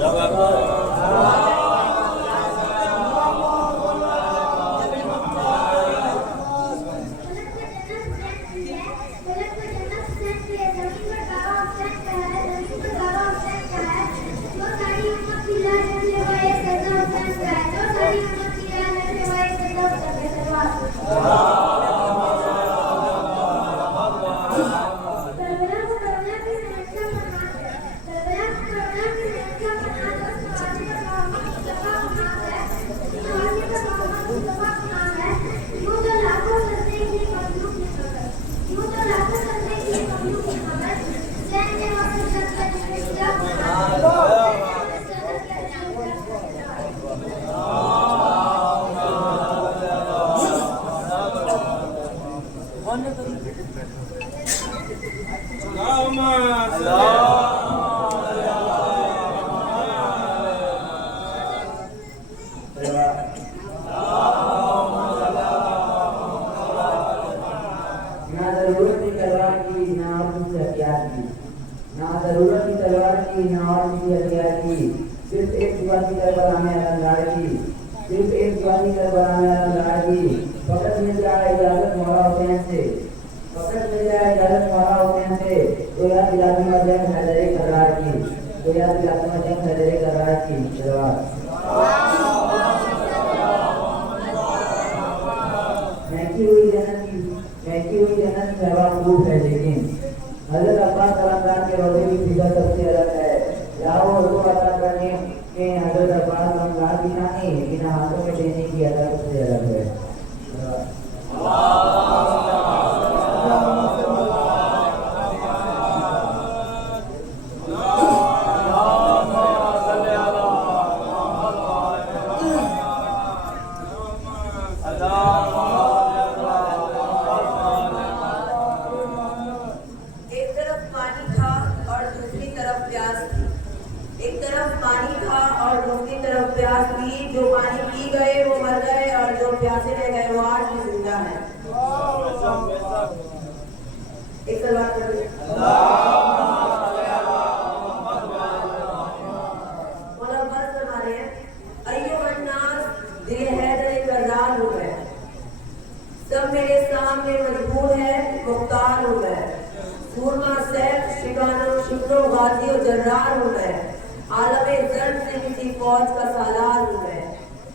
जब बाजी करबला में अलंकार की, सिर्फ एक बाजी करबला में अलंकार की। फकत मिल जाए इजाजत मौला हुसैन से, फकत मिल जाए इजाजत मौला हुसैन से, तो याद दिलाते हैं जंग हैदर करार की, तो याद दिलाते हैं जंग हैदर करार की। जवाब महकी हुई जन्नत की हवा खूब है, लेकिन हजरत अब्बास अलंकार के रोज़े की फिजा सबसे अलग है। लाओ उसको अदा करने के हजरत अब्बास अलंकार की शानी बिना हाथों में देने की अदा सबसे अलग है। जो पानी पी गए वो मर गए और जो प्यासे रह गए वो आज भी जिंदा है। एक सलवात करिए। मौला अब्बास फरमा रहे हैं, अय्युहन्नास दिल हैदर करदार हो गए, सब मेरे सामने मजबूर है, मुख्तार हो गए, सूरमा सैफ शिकानो शुक्रो गाजी और जर्रार हो गए, आलमे जर्द से किसी फौज का सालार हो गए।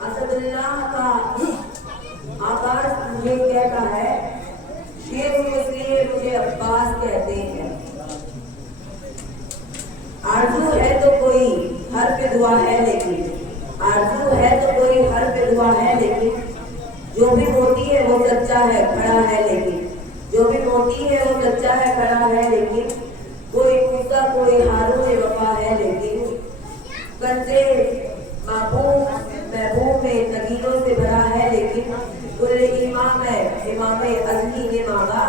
असदुल्लाह का आकाश मुझे कहता है, शेर हूँ इसलिए मुझे अब्बास कहते हैं। आरज़ू है तो कोई हर पे दुआ है, लेकिन आरज़ू है तो कोई हर पे दुआ है, लेकिन जो भी मोती है वो सच्चा है खड़ा है, लेकिन जो भी मोती है वो सच्चा है खड़ा है, लेकिन कोई मूसा कोई हारून वफा है, लेकिन कंजे महबूब में नगीनों से भरा है, लेकिन कुल इमाम है इमाम अली ने मांगा,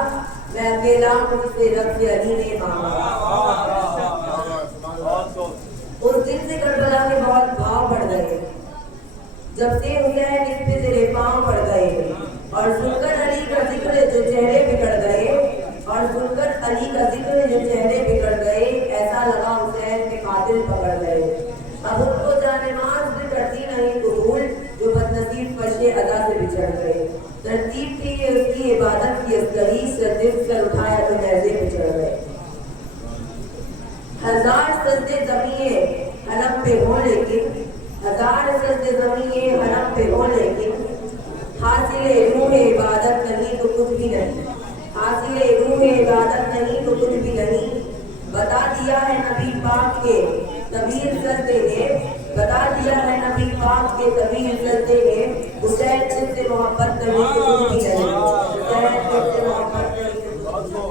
मैं अकेला मुझसे रब से अली ने मांगा। उस दिन से करबला के बहुत भाव बढ़ गए, जब से हुसैन इससे तेरे पांव पड़ गए, और सुनकर अली का जिक्र जो चेहरे बिगड़ गए, और सुनकर अली का जिक्र जो चेहरे बिगड़ गए, ऐसा लगा हुसैन के कातिल पकड़ गए। अब उनको जानेमाज भी करती नहीं कबूल, जो बदनसीब फर्शे अदा से बिछड़ गए। तरतीब थी कि उसकी इबादत की असगरी से दिल से उठाया तो नैज़े बिछड़ गए। हजार सजदे ज़मीए हरम पे हो, लेकिन हजार सजदे ज़मीए हरम पे हो, लेकिन हासिले रूह इबादत नहीं तो कुछ भी नहीं, हासिले रूह इबादत नहीं तो कुछ भी नहीं। बता दिया है नबी पाक के तबीर सजदे ने, बता दिया है नबी पाक के तबीर सजदे ने, हुसैन से मोहब्बत करने के कुछ भी नहीं, हुसैन से मोहब्बत करने के कुछ भी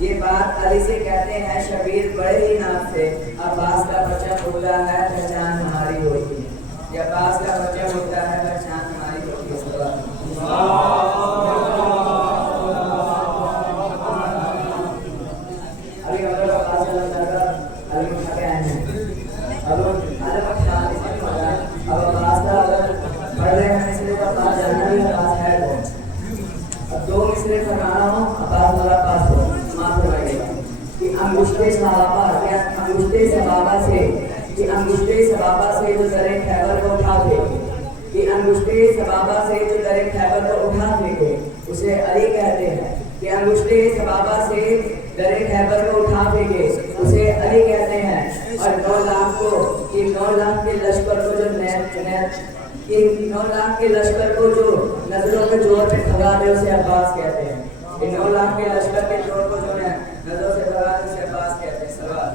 ये बात अली से कहते हैं शबीर बड़े ही नाम से। अब्बास का बच्चा होता है पहचान हमारी होती है, जब अब्बास का बच्चा होता है पहचान हमारी होती है। अंगुष्ठे सबाबा से जो दरे खैबर को उठा फेंके, कि अंगुष्ठे सबाबा से जो दरे खैबर को उठा फेंके, उसे अली कहते हैं। कि अंगुष्ठे सबाबा से दरे खैबर को उठा फेंके, उसे अली कहते हैं। और 9 लाख को, कि 9 लाख के लश्कर को जो 9 लाख के लश्कर को जो नजरों के जोर पे भगा दे, उसे अब्बास कहते हैं। कि 9 लाख के लश्कर के जोर को जो है नजरों से भगा दे, उसे अब्बास कहते हैं। सवाल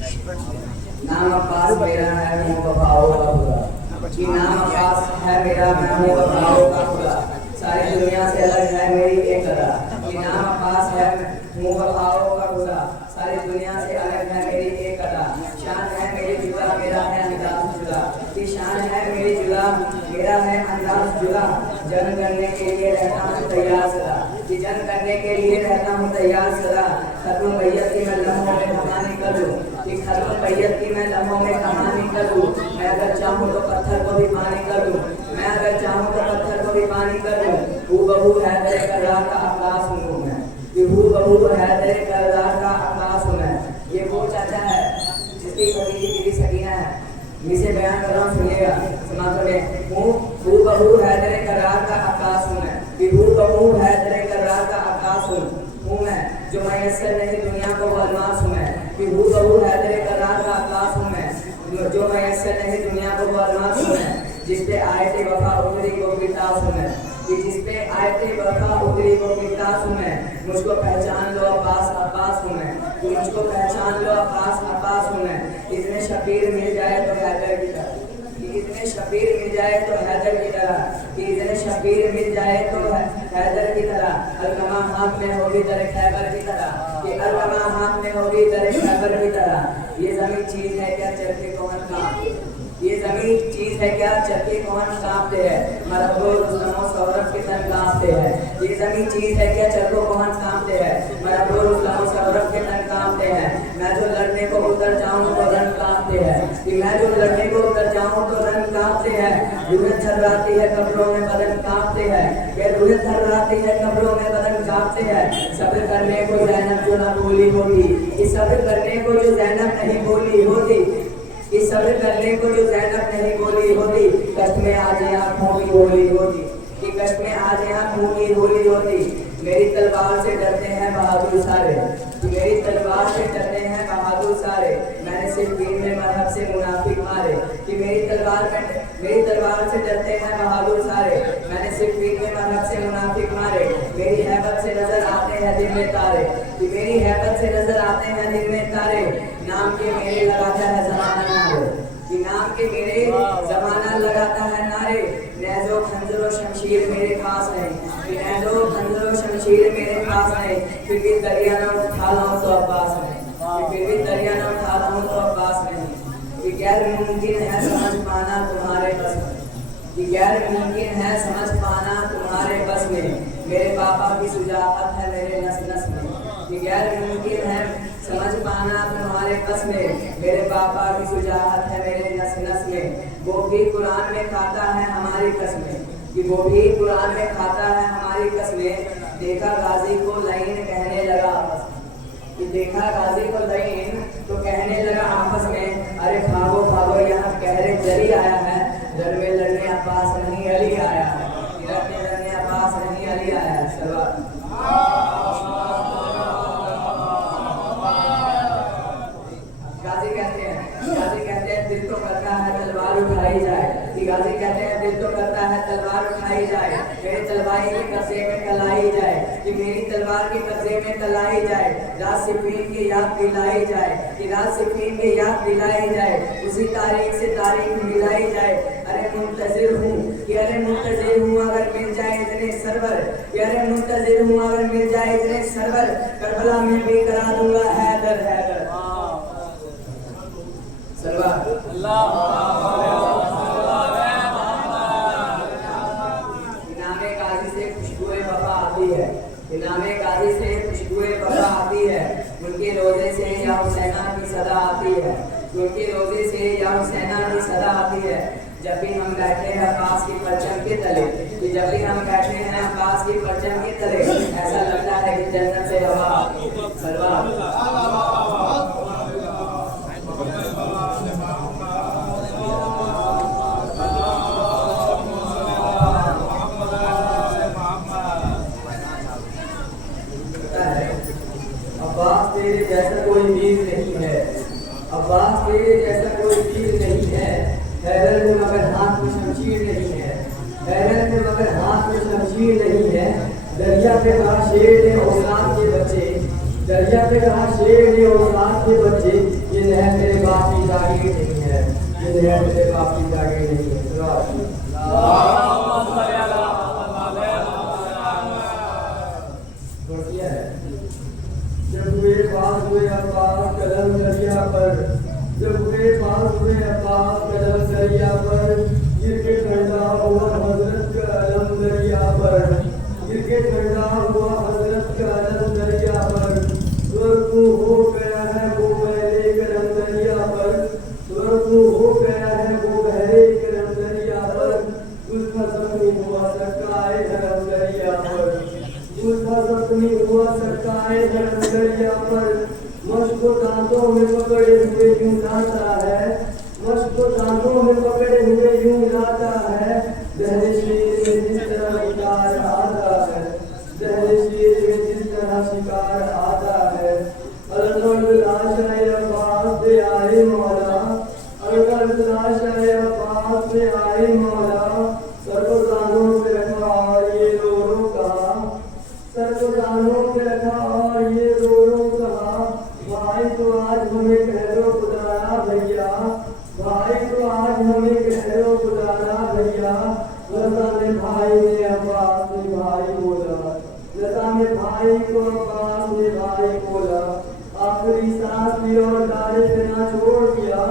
नाम अब्बास मेरा है, हूँ वफाओं का खुदा। कि नाम अब्बास है मेरा, मैं हूँ वफाओं का खुदा। सारी दुनिया से अलग है मेरी एक अदा। कि नाम अब्बास है, हूँ वफाओं का खुदा। सारी दुनिया से अलग है मेरी एक अदा। शान है मेरी जुदा, मेरा है अंदाज जुदा। कि शान है मेरी जुदा, मेरा है अंदाज जुदा। जंग करने के लिए रहता हूँ तैयार सदा। कि जंग करने के लिए रहता हूँ तैयार सदा। खत्म बैयत की मैं लम्हों में कहानी करूँ। कि खत्म बैयत की मैं लम्हों में कहानी करूँ। मैं अगर चाहूँ तो पत्थर को भी पानी कर दूँ। मैं अगर चाहूँ तो पत्थर को भी पानी कर दूँ। हूबहू है तेरे करदार का आकाश हूँ मैं। कि हूबहू है तेरे करदार का आकाश हूँ मैं। ये वो चाचा है जिसकी कभी मेरी सकीना है। जिसे बयान कर रहा हूँ, सुनिएगा समाप्त में। हूबहू है तेरे करदार का आकाश हूँ मैं। कि हूबहू है तेरे करदार का आकाश हूँ मैं। जो मैसर नहीं दुनिया को वो अलमास हूँ मैं। कि हूबहू है तेरे करदार का आकाश हूँ मैं। जो मैसर नहीं दुनिया को वो अलमास हूँ मैं। जिस पे आए थे वफा उतरी वो किताब हूँ मैं। कि जिस पे आए थे वफा उतरी वो किताब हूँ मैं। मुझको पहचान लो अब्बास, अब्बास हूँ मैं। कि मुझको पहचान लो अब्बास, अब्बास हूँ मैं। इतने शबीर मिल जाए तो हैदर की तरह। कि इतने शबीर मिल जाए तो हैदर की तरह। कि इतने शबीर मिल जाए तो हैदर की तरह। अलकमा हाथ में होगी दर खैबर की तरह। कि अलकमा हाथ में होगी दर खैबर की तरह। ये जमीन चीज है क्या चलते कौन काम। ये जमीन चीज है क्या चलते कौन कांपते हैं। मरहबो रुस्तमो सौरभ के तन कांपते हैं। ये जमीन चीज है क्या चलो कौन कांपते हैं। मरहबो रुस्तमो सौरभ के तन कांपते हैं। मैं जो लड़ने को उतर जाऊं तो रन कांपते हैं। कि मैं जो लड़ने को उतर जाऊं तो रन कांपते हैं। रूहें थर्राती है कब्रों में बदन कांपते हैं। ये रूहें थर्राती है कब्रों में बदन कांपते हैं। सब्र करने को ज़ैनब जो ना बोली होती। इस सब्र करने को जो ज़ैनब नहीं बोली होती। इस सब्र करने को जो ज़ैनब नहीं बोली होती। कष्ट में आज आँखों की होली होती। कि कष्ट में आज आँखों की होली होती। मेरी तलवार से डरते हैं बहादुर सारे। मेरी तलवार से डरते हैं बहादुर सारे। मैंने सिर्फ दीन में मरहब से मुनाफिक मारे। कि मेरी तलवार से डरते हैं बहादुर सारे। मैंने सिर्फ दीन में मरहब से मुनाफिक मारे। मेरी हैबत से नजर आते हैं दिन में तारे। कि मेरी हैबत से नजर आते हैं दिन में तारे। नाम के मेरे लगाता है जमाना नारे। कि नाम के मेरे जमाना लगाता है नारे। नैज़ो खंजर और शमशीर मेरे पास नहीं। कि नैज़ो खंजर और शमशीर मेरे पास नहीं। फिर भी दरिया न उठा लाऊं तो अब्बास नहीं। फिर भी दरिया न उठा लाऊं तो अब्बास नहीं। कि गैर मुमकिन है समझ पाना तुम्हारे बस में। कि गैर मुमकिन है समझ पाना तुम्हारे बस में। मेरे पापा की सुजाअत है मेरे नस नस में। कि गैर मुमकिन है समझ पाना तुम्हारे बस में। मेरे पापा की सुजाअत है मेरे नस नस में। वो भी कुरान में खाता है हमारी कसमें। कि वो भी कुरान में खाता है हमारी कसमें। देखा गाजी को लाइन कहने लगा आपस में। कि देखा गाजी को लाइन तो कहने लगा आपस में। अरे भागो भागो यहाँ कहरे जली आया है। लड़ने लड़ने अब्बास नहीं अली आया है। लड़ने लड़ने अब्बास नहीं अली आया है। सलवार गाजी कहते हैं दिल तो करता है तलवार उठाई जाए। कि गाजी कहते हैं दिल तो करता है तलवार उठाई जाए। मेरी तलवार के कब्जे में कलाई जाए। कि मेरी तलवार के कब्जे में कलाई जाए। रात सिफीन की याद दिलाई जाए। कि रात सिफीन की याद दिलाई जाए। उसी तारीख से तारीख मिलाई जाए। अरे मुंतजिर हूँ। कि अरे मुंतजिर हूँ अगर मिल जाए इतने सरवर। कि अरे मुंतजिर हूँ अगर मिल जाए इतने सरवर। करबला में भी करा दूंगा हैदर हैदर। नामे गाजी से खुशबुए वफा आती है। नामे गाजी से खुशबुए वफा आती है। उनके रोजे से या हुसैना की सदा आती है। उनके रोजे से या हुसैना की सदा आती है। जब भी हम बैठे हैं अब्बास की परचम के तले। कि जब भी हम बैठे हैं अब्बास की परचम के तले ऐसा लगता है कि जन्नत से हवा सलवार। अब्बास तेरे जैसा कोई वीर नहीं है। अब्बास तेरे जैसा कोई वीर नहीं है। हैदर में मगर हाथ में शमशीर नहीं है। हैदर में मगर हाथ में शमशीर नहीं है। दरिया पे कहा शेर ने औलाद के बच्चे। दरिया पे कहा शेर ने औलाद के बच्चे। ये दहन तेरे बाप की जागीर नहीं है, ये दहन तेरे बाप की जागीर नहीं है। जब वे पास हुए अब्बास कदम दरिया पर, जब वे पास हुए अब्बास कदम दरिया पर, गिर के ठंडा हुआ हजरत का अलम दरिया पर, गिर के ठंडा हुआ हजरत का अलम दरिया पर। स्वर्ग हो गया है वो बहरे करम दरिया पर, स्वर्ग हो गया है वो बहरे करम दरिया पर। उसका जख्मी हुआ सरकाए धर्म दरिया पर, उसका जख्मी हुआ सरकाए धर्म दरिया पर। मश्क को दांतों में पकड़े हुए यूं लाता है, मश्क को दांतों में पकड़े हुए यूं लाता है। दहरे शीर में जिस तरह शिकार आता है, दहरे शीर में जिस तरह शिकार आता है। अलगलाशाए अब्बास से आए मौला, अलगलाशाए अब्बास से आए मौला। सर को दानों पे रखा और ये रो रो कहा, सर को दानों पे रखा और ये रो रो कहा। भाई तो आज हमें कह दो खुदारा भैया, भाई तो आज हमें कह दो खुदारा भैया। लता ने भाई ने अब्बास ने भाई बोला, लता ने भाई को अब्बास ने भाई बोला। आखिरी सांस ली और दारे पे ना छोड़ दिया,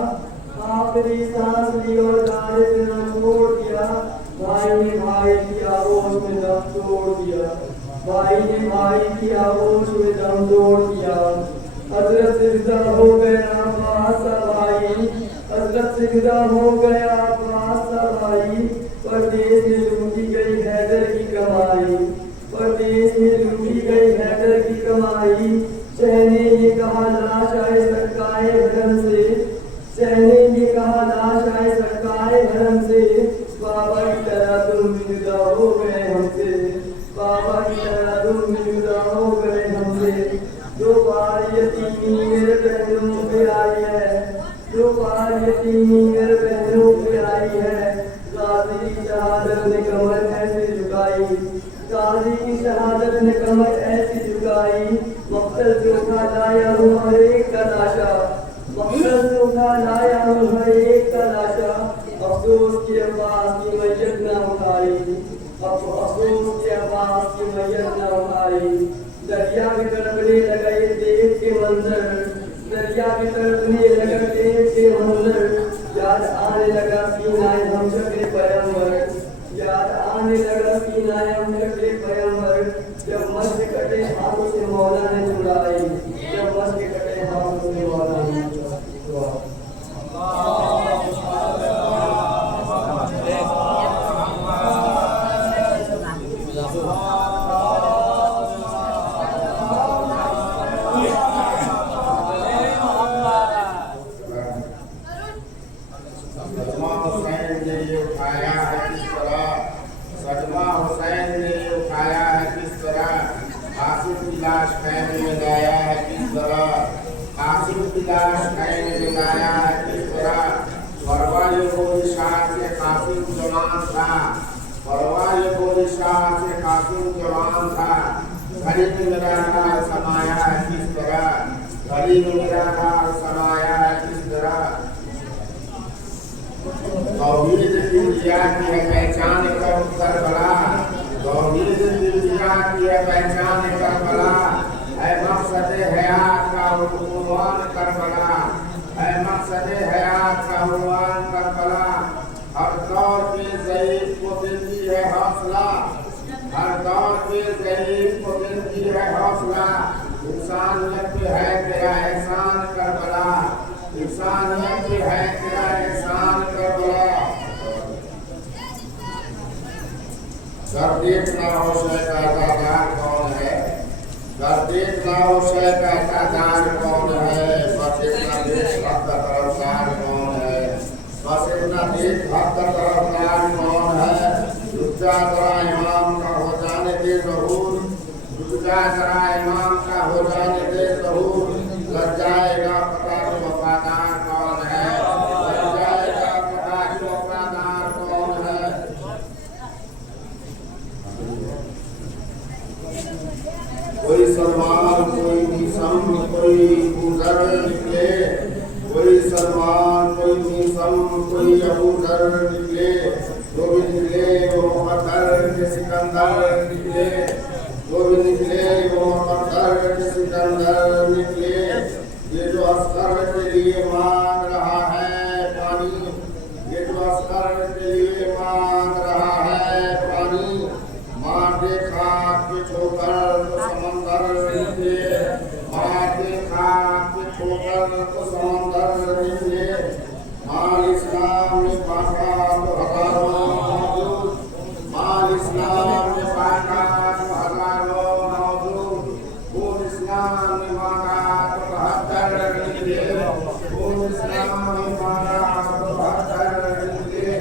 आखिरी सांस ली और दारे पे ना छोड़ दिया। भाई ने भाई की आगोश में दम तोड़ दिया, भाई ने भाई की आगोश में दम तोड़ दिया। हजरत सिजदा हो गया अब्बास भाई, हजरत सिजदा हो गया अब्बास भाई। परदेश में लूटी गई हैदर की कमाई, परदेश में लूटी गई हैदर की कमाई। शहने ये कहा लाश आए सरकाए भरम से, शहने ये कहा लाश आए सरकाए भरम से। बाबा की तरह तुम जुदा हो गए हमसे, बाबा की तरह तुम जुदा हो गए हमसे। जो बार यतीमी मेरे बहनों पे आई है, जो बार यतीमी मेरे बहनों पे आई है। गाजी की शहादत ने कमर ऐसे झुकाई, गाजी की शहादत ने कमर ऐसी झुकाई। मकसद से उठा लाया हूँ हर एक का लाशा, मकसद से उठा लाया हूँ हर एक का लाशा। अफसोस की अब्बास की मैयत न उठाई, अफसोस की अब्बास की मैयत न उठाई। दरिया की तड़पने लगे देश के मंजर, दरिया की तड़पने लगे देश के मंजर। याद आने लगा सीनाए हम शक्ल पैगंबर, याद आने लगा सीनाए हम शक्ल पैगंबर। जब मस्क कटे हाथों से मौला ने छुड़ाई, जब मस्क कटे हाथों से मौला ने छुड़ाई। लाश कैद में लाया है किस तरह, कासिम की लाश कैद में लाया है किस तरह। परवाल गोली शाह से कासिम जवान था, परवाल गोली शाह से कासिम जवान था। घड़ी में मेरा नाम समाया है किस तरह, घड़ी में मेरा नाम समाया है किस तरह। तौहीद दुनिया की है पहचान कर करबला, तौहीद दुनिया की है पहचान करबला। है मकसद हयात का उन्वान करबला, है मकसद हयात का उन्वान करबला। हर दौर के ज़ईफ़ को मिलती है हौसला, हर दौर के ज़ईफ़ को मिलती है हौसला। इंसानियत पे है तेरा एहसान करबला, इंसानियत पे है तेरा एहसान करबला। सर्दीक ना हो शैतान का दान कौन है, सर्दीक ना हो शैतान का दान कौन है। बस इतना देश हक का तरफदार कौन है, बस इतना देश हक का तरफदार कौन है। रुजा जरा इमाम का हो जाने दे ज़हूर, रुजा जरा इमाम का हो जाने दे ज़हूर। सलमान, कोई मीसम, कोई अबू जर निकले, जो भी निकले वो मुकद्दर के सिकंदर निकले, जो भी निकले वो मुकद्दर के सिकंदर निकले। ये जो अस्कर के लिए मांग रहा है पानी, ये जो अस्कर के लिए मांग रहा है पानी, मार दे खाक के ठोकर तो समंदर निकले, मार दे खाक के ठोकर तो समंदर निकले। माल इस्लाम में पाका तो हजारों मौजूद, माल इस्लाम में पाका तो हजारों मौजूद, खून इस्लाम में मांगा तो 72 निकले, खून इस्लाम में मांगा तो 72 निकले।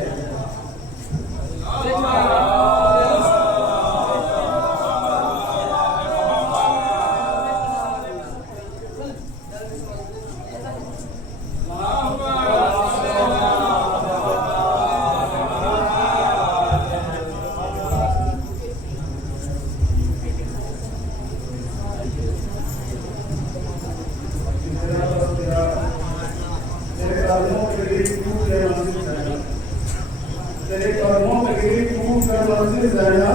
तेरे कदमों पे गिरी टूट कर मंजिल ज़ैना,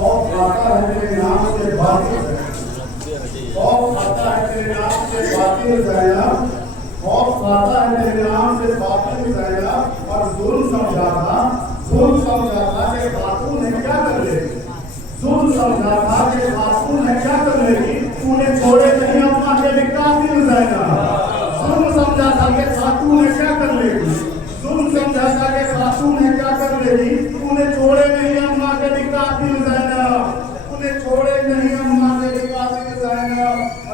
और खाता है तेरे नाम से बातिल ज़ैना, और खाता है तेरे नाम से बातिल ज़ैना, और खाता है तेरे नाम से बातिल ज़ैना। और जुल्म समझा था कि खातून है क्या कर लेगी, जुल्म समझा था कि खातून है क्या कर लेगी, तूने छोड़े नहीं अम्मा के भी कातिल ज़ैना। जुल्म समझा था कि खातून है क्या कर लेगी, जुल्म समझा था कि खातून है क्या कर लेगी, तूने छोड़े नहीं अम्मा के भी कातिल ज़ैना, तूने छोड़े नहीं अम्मा के भी कातिल ज़ैना।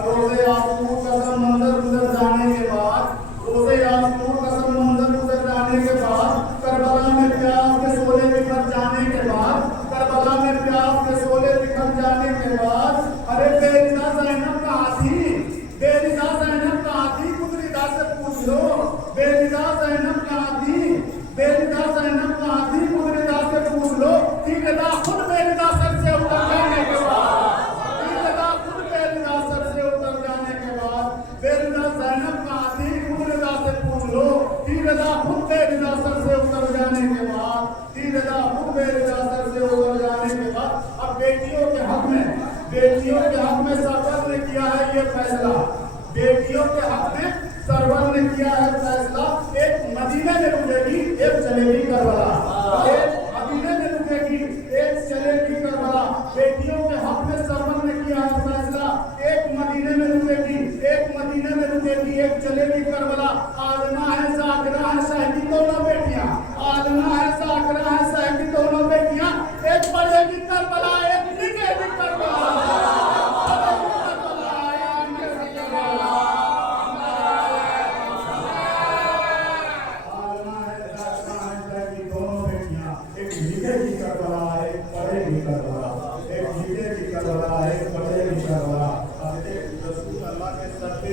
रोज़े आसूर का समंदर गुजर जाने के बाद, रोज़े आसूर का समंदर गुजर जाने के बाद, करबला में प्यास के शोले बिखर जाने के बाद, करबला में प्यास के शोले बिखर जाने के बाद, अरे बेरिदा ज़ैनब कहाँ थी, बेरिदा ज़ैनब कहाँ थी, कुदरीदा से पूछ लो, बेरिदा ज़ैनब कहाँ थी, बेरिदा ज़ैनब कहाँ थी, कुदरीदा से पूछ लो। तीरदा खुद बेरिदा सर से उतर जाने के बाद, तीरदा खुद बेरिदा सर से उतर जाने के बाद, बेरिदा ज़ैनब कहाँ थी, कुदरीदा से पूछ लो। तीरदा खुद बेरिदा सर से उतर जाने के बाद, तीरदा खुद बेरिदा सर से उतर जाने के बाद। अब बेटियों के हक में, बेटियों के हक में सरवर ने किया है ये फैसला, बेटियों के हक में सरवर ने किया है फैसला। एक मदीने में रुकेगी, एक चलेगी करबला, एक मदीने में रुकेगी, एक चलेगी करबला। बेटियों के हक में सरवर ने किया है फैसला, एक मदीने में रुकेगी, एक मदीने में रुकेगी, एक चलेगी करबला। आदना है साकरा है सहकी दोनों बेटियां, आदना है साकरा है सहकी दोनों बेटियां, एक पढ़ेगी करबला, एक लिखेगी करबला।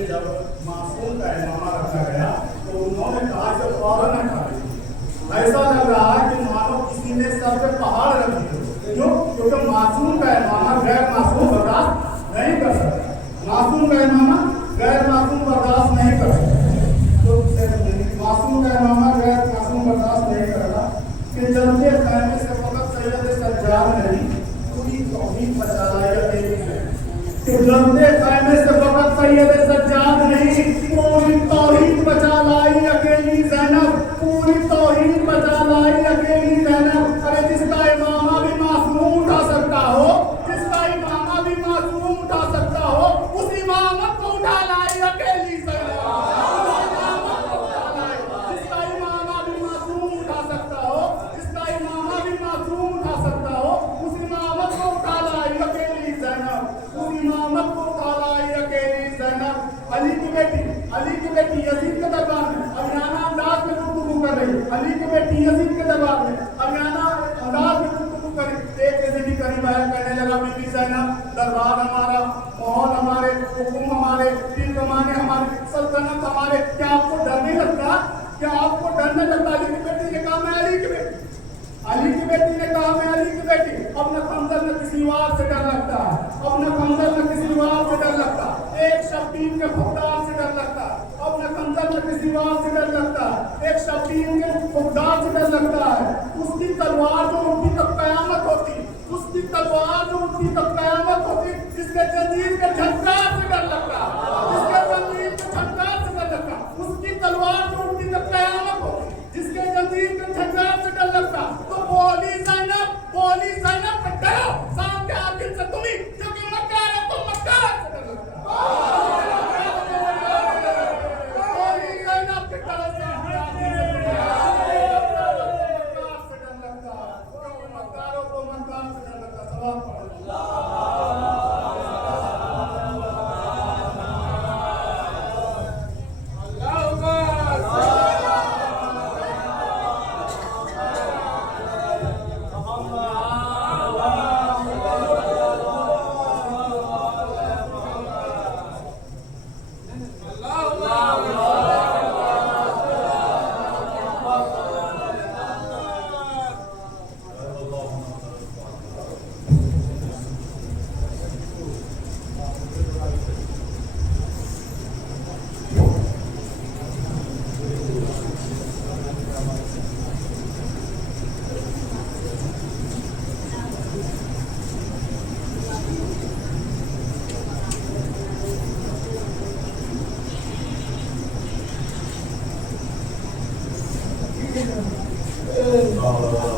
जब मासूम का इमामा रखा गया तो उन्होंने कहा कि फौरन खा, ऐसा लग रहा है कि मानो किसी ने सर पे पहाड़ रख दिया। क्यों? क्योंकि मासूम का इमामा गैर मासूम बर्दाश्त नहीं कर सकता, मासूम का इमामा गैर मासूम बर्दाश्त नहीं कर सकता। तो मासूम का इमामा गैर मासूम बर्दाश्त नहीं करता कि जल्दी कहने से वक्त सैयद सज्जाद नहीं पूरी तौहीद बचा लाई कि लंबे खाने से वक्त सैयद सज्जाद नहीं पूरी तौहीद बचा लाई अकेली ज़ैनब, पूरी तौहीद बचा लाई अकेली ज़ैनब। अरे जिसका इमामा भी मासूम उठा सकता हो, जिसका इमामा भी मासूम उठा सकता हो, उस इमामत को उठा लाई अकेली ज़ैनब, जिसका इमामा भी मासूम उठा सकता हो, जिसका इमामा भी मासूम उठा सकता हो, उस इमामत को उठा लाई अकेली ज़ैनब, उस इमामत को उठा लाई अकेली ज़ैनब। अली की बेटी यजीद के दरबार में अरियाना अंदाज में गुफ्तगू कर रही, अली की बेटी यजीद के दरबार में अरियाना अंदाज में गुफ्तगू कर रही। एक यजीदी करीब आया, कहने लगा बीबी ज़ैनब, दरबार हमारा, माहौल हमारे, हुक्म हमारे, तीर कमाने हमारे, सल्तनत हमारे, क्या आपको डर नहीं लगता, क्या आपको डर नहीं लगता? अली की बेटी ने कहा मैं अली की बेटी, अली की बेटी ने कहा मैं अली की बेटी। अब न खंजर न किसी वार से डर लगता है, अब न खंजर न किसी वार से डर लगता, एक शब्बीर के खुदार से डर लगता, अब न खंजर न किसी बात से डर लगता है, एक शब्बीर के खुदार से डर लगता है, उसकी तलवार जो उठती तब कयामत होती, उसकी तलवार जो उठती तब कयामत होती, जिसके जंजीर के झंकार से डर लगता, जिसके जंजीर के झंकार से डर लगता, उसकी तलवार जो उठती तब कयामत होती, जिसके जंजीर के झंकार से डर लगता। तो बोली ज़ैनब पे डरो, सामने आखिर से तुम्ही जो कि मक्कार है तो मक्कार से डर लगता। बोली ज़ैनब पे डरो, सामने आखिर से मक्कार से डर लगता, मक्कारों को मक्कार से डर लगता। सलाम पढ़ो।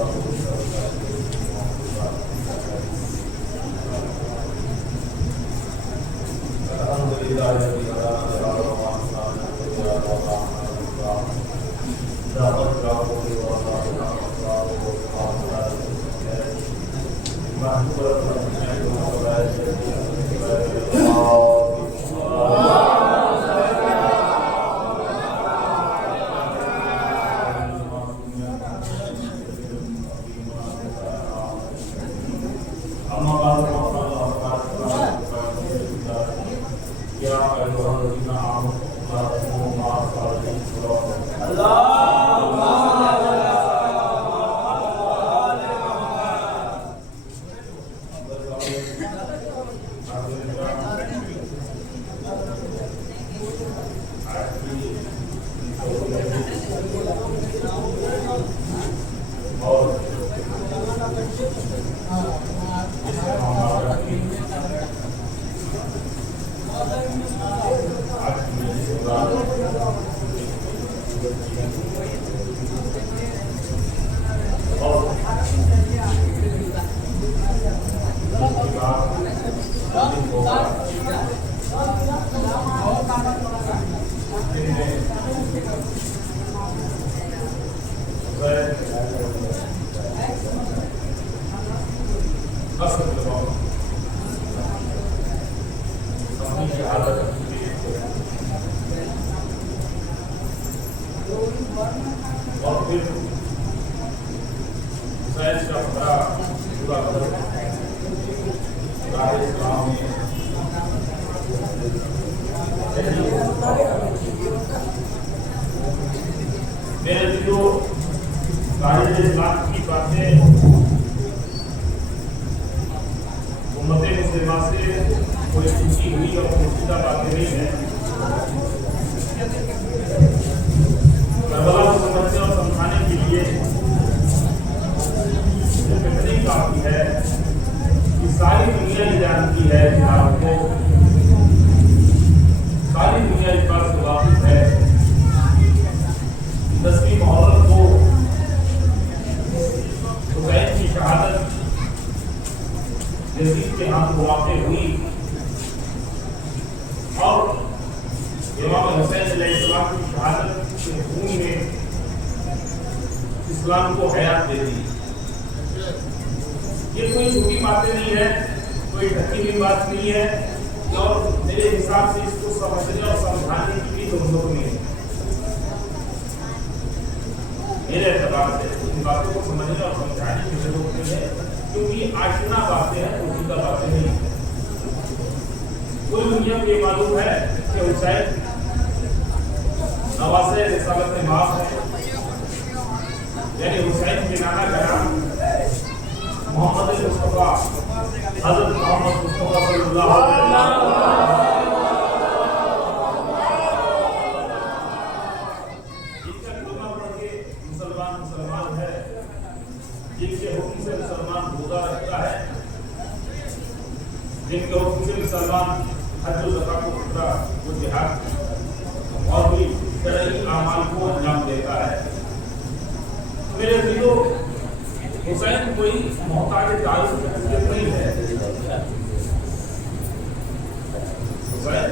मेरे जो की बातें उम्मत मुस्लिमा से कोई छुट्टी हुई और मुश्किल बातें नहीं है। करबला को समझने और समझाने के लिए इतनी काफी है कि सारी दुनिया ये जानती है कि आपको सारी दुनिया इस बात से वाकिफ है 10वीं मुहर्रम को हुसैन की शहादत यजीद के हाथ वाक़ई हुई और इमाम हुसैन अलैहिस्सलाम की शहादत के खून में इस्लाम को हयात दे दी। ये कोई छोटी बातें नहीं है, कोई ढकी हुई बात नहीं है और मेरे हिसाब से इसको समझने और समझाने की भी जरूरत नहीं है। मेरे एतबार से इन बातों को समझने और समझाने की जरूरत नहीं है, क्योंकि आशना बातें हैं, मौजूदा बातें नहीं। कुल दुनिया को ये मालूम है कि हुसैन नवासे रिसालत माफ है, यानी हुसैन के नाना का नाम मोहम्मद मुस्तफा हजरत मोहम्मद मुस्तफा सल्लल्लाहु अलैहि वसल्लम जिनके हुक्म से मुसलमान रोजा रखता है, जिनके हुक्म से मुसलमान हज और ज़कात को उठता वो जिहाद और भी शरई अमाल को अंजाम देता है। मेरे दिलों, हुसैन कोई मोहताज तारीफ की शख्सियत नहीं है। हुसैन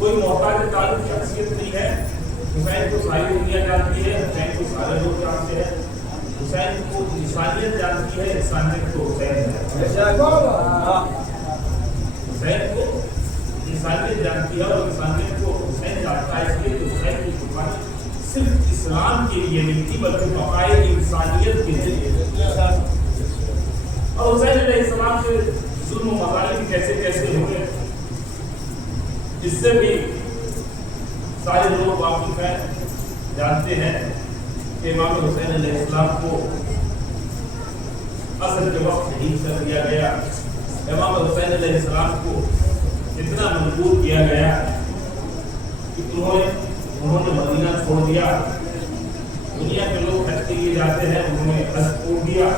कोई मोहताज तारीफ की शख्सियत नहीं है। हुसैन को सारी दुनिया जानती है, हुसैन को सारे लोग जानते हैं, हुसैन को इंसानियत जानती है, इंसानियत को हुसैन हुसैन को इंसानियत जानती है और इंसानियत को हुसैन जानता है। इसलिए तो हुसैन की कुर्बानी सिर्फ इस्लाम के लिए नहीं थी बल्कि बकाए इंसानियत के लिए। और हुसैन अलैहिस्सलाम से जुल्म मज़ालिम कैसे कैसे हुए, इससे भी सारे लोग वाकिफ हैं, जानते हैं कि इमाम हुसैन अलैहिस्सलाम को असर के वक्त शहीद कर दिया गया। इमाम हुसैन अलैहिस्सलाम को इतना मजबूर किया गया कि उन्होंने मदीना छोड़ दिया। दुनिया के लोग हज के लिए जाते हैं, उन्होंने हज छोड़ दिया।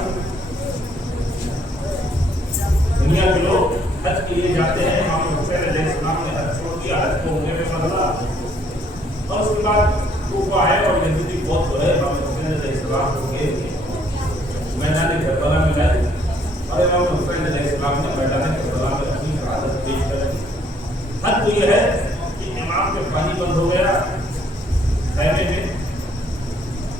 दुनिया के लोग हज के लिए जाते हैं, इमाम हुसैन अलैहिस्सलाम ने हज छोड़ दिया, हज को होने में बदला। और उसके बाद वो आए और यजीदी बहुत बड़े इमाम हुसैन अलैहिस्सलाम को गए मैदान करबला में लाए और इमाम हुसैन अलैहिस्सलाम ने मैदान करबला में अपनी शहादत पेश कर दी। हद तो यह है कि इमाम पे पानी बंद हो गया, खैमे में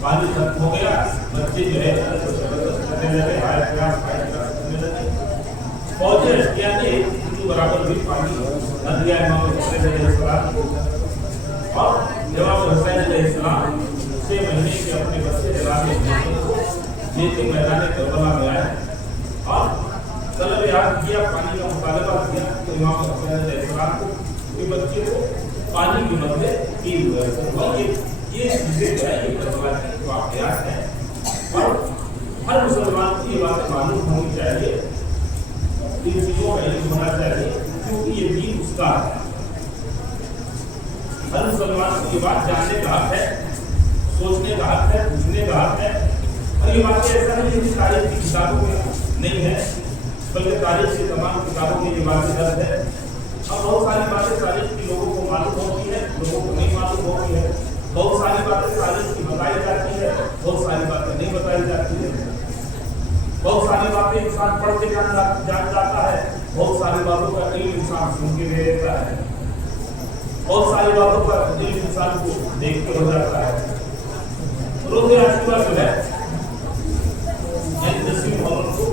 पानी खत्म हो गया, बच्चे जो है करने लगे, करने लगे, फौजी अश्किया ने उनके बराबर भी पानी न दिया इमाम हुसैन अलैहिस्सलाम को। और इमाम हुसैन अलैहिस्सलाम 6 महीने के अपने बच्चे जलाने लेके मैदान करबला में आए और तलब याद किया, पानी का मुतालबा किया। तो इमाम हुसैन अलैहिस्सलाम को बच्चे को पानी के बदले पी हुए। ये चीजें जो है ये करबला की वाक़यात हैं और हर मुसलमान को ये बात मालूम होनी चाहिए, इन चीज़ों का इल्म होना चाहिए, क्योंकि ये दीन उसका है। हर मुसलमान को ये बात जानने का हक है, सोचने का हक है, पूछने का हक है। और ये बातें ऐसा नहीं कि तारीख की किताबों में नहीं है, बल्कि तारीख की तमाम किताबों में ये बातें दर्ज है। और बहुत सारी बातें तारीख की लोगों को मालूम होती है, लोगों को नहीं मालूम होती है। बहुत सारी बातें तारीख की बताई जाती है, बहुत सारी बातें नहीं बताई जाती है। बहुत सारी बातें इंसान पढ़ के जान जाता है, बहुत सारी बातों का इल्म इंसान सुन के ले लेता है, बहुत सारी बातों का इल्म इंसान को देख के हो जाता है। रोज़े आशूरा जो है यानी 10वीं मुहर्रम को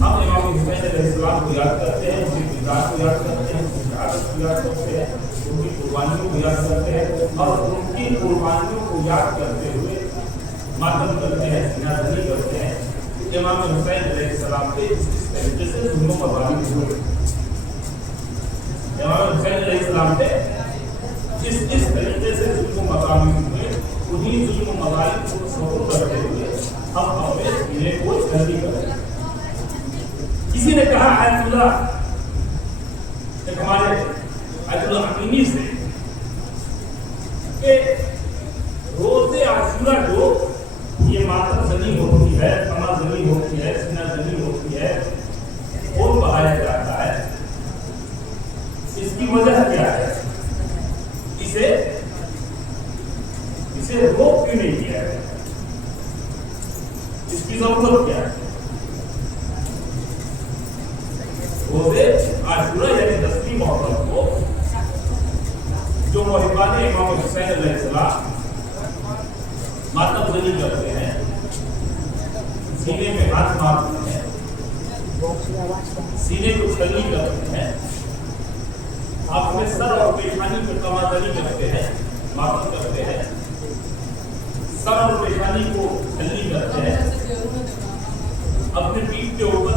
हम इमाम हुसैन अलैहिस्सलाम को याद करते हैं, उनकी किताब को याद करते हैं, उनकी शहादत को याद करते हैं, उनकी कुर्बानियों को याद करते हैं और उनकी कुर्बानियों को याद करते हुए मातम करते हैं, सीनाजनी करते हैं। इमाम हुसैन अलैहिस्सलाम के इस तरीके से जुल्म मज़ालिम हुए। इमाम हुसैन अलैहिस्सलाम पे इस तरीके से जुल्म मज़ालिम हुए। उन्हीं जुल्म मज़ालिम को सब्र करते हुए हम अपने सीने को जल्दी करें। किसी ने कहा आयतुल्लाह हमारे आयतुल्लाह अमीनी से कि रोज़े आशूरा जो ये मातम जनी होती है, तमा जनी होती है, सीना जनी होती है, खून बहाया जाता है, इसकी वजह क्या है? इसे रोक क्यों नहीं किया है? इसकी जरूरत क्या है? रोज़े आशूरा यानी 10वीं मुहर्रम को जो मुहिब्बान इमाम हुसैन अलैहिस्सलाम मातम जनी करते हैं, सीने में हाथ मारते हैं, सीने को छलनी करते हैं, अपने सर और पेशानी को तमाजनी करते हैं, मातम करते हैं, सर और पेशानी को छलनी करते हैं, अपने पीठ के ऊपर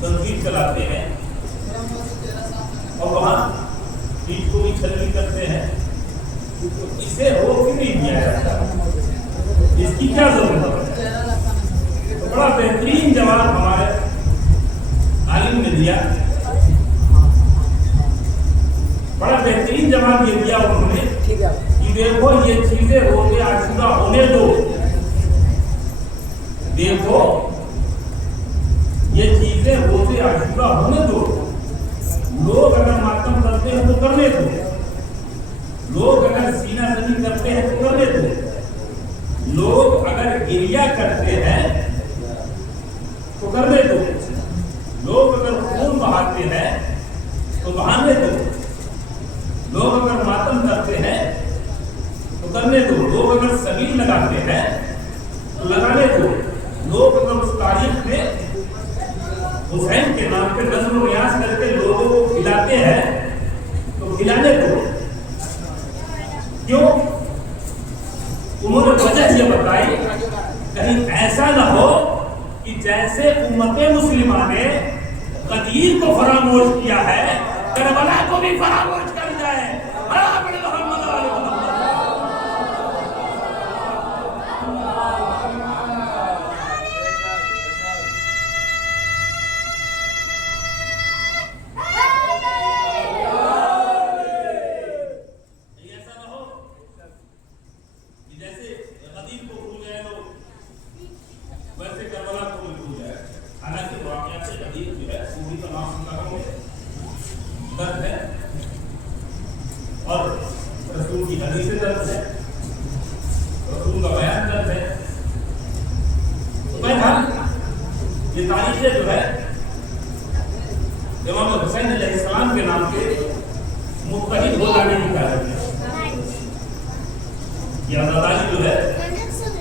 तंजीर चलाते हैं और वहां पीठ को भी छलनी करते हैं। इसे रोक नहीं दिया जाता, इसकी क्या जरूरत है? तो बड़ा बेहतरीन जवाब हमारे आलिम ने दिया, बड़ा बेहतरीन जवाब ये दिया उन्होंने कि देखो ये चीजें रोज़े आशूरा होने दो, देखो ये चीजें रोजे आशूरा होने दो। लोग अगर मातम करते हैं तो करने दो, लोग अगर सीना जनी करते हैं तो करने दो, लोग अगर गिरिया करते हैं तो करने दो, लोग अगर खून बहाते हैं तो बहाने दो, लोग अगर मातम करते हैं तो करने दो, लोग अगर सबील लगाते हैं तो लगाने दो, लोग अगर उस तारीख में हुसैन के नाम पे नज़्म रियाज करके लोगों को खिलाते हैं तो खिलाने दो। क्यों? उन्होंने वजह ये बताई, कहीं ऐसा ना हो कि जैसे उम्मते मुस्लिमा ने गदीर को फरामोश किया है, करबला को भी फरामोश कर जाए। दर्द है और रसूल की हदीसें दर्द है, रसूल का बयान दर्द है। तो बहरहाल ये तारीखें जो है इमाम हुसैन अलैहिस्सलाम के नाम के मुत्तहिद हो जाने की तारीख है। ये आज़ादारी जो है,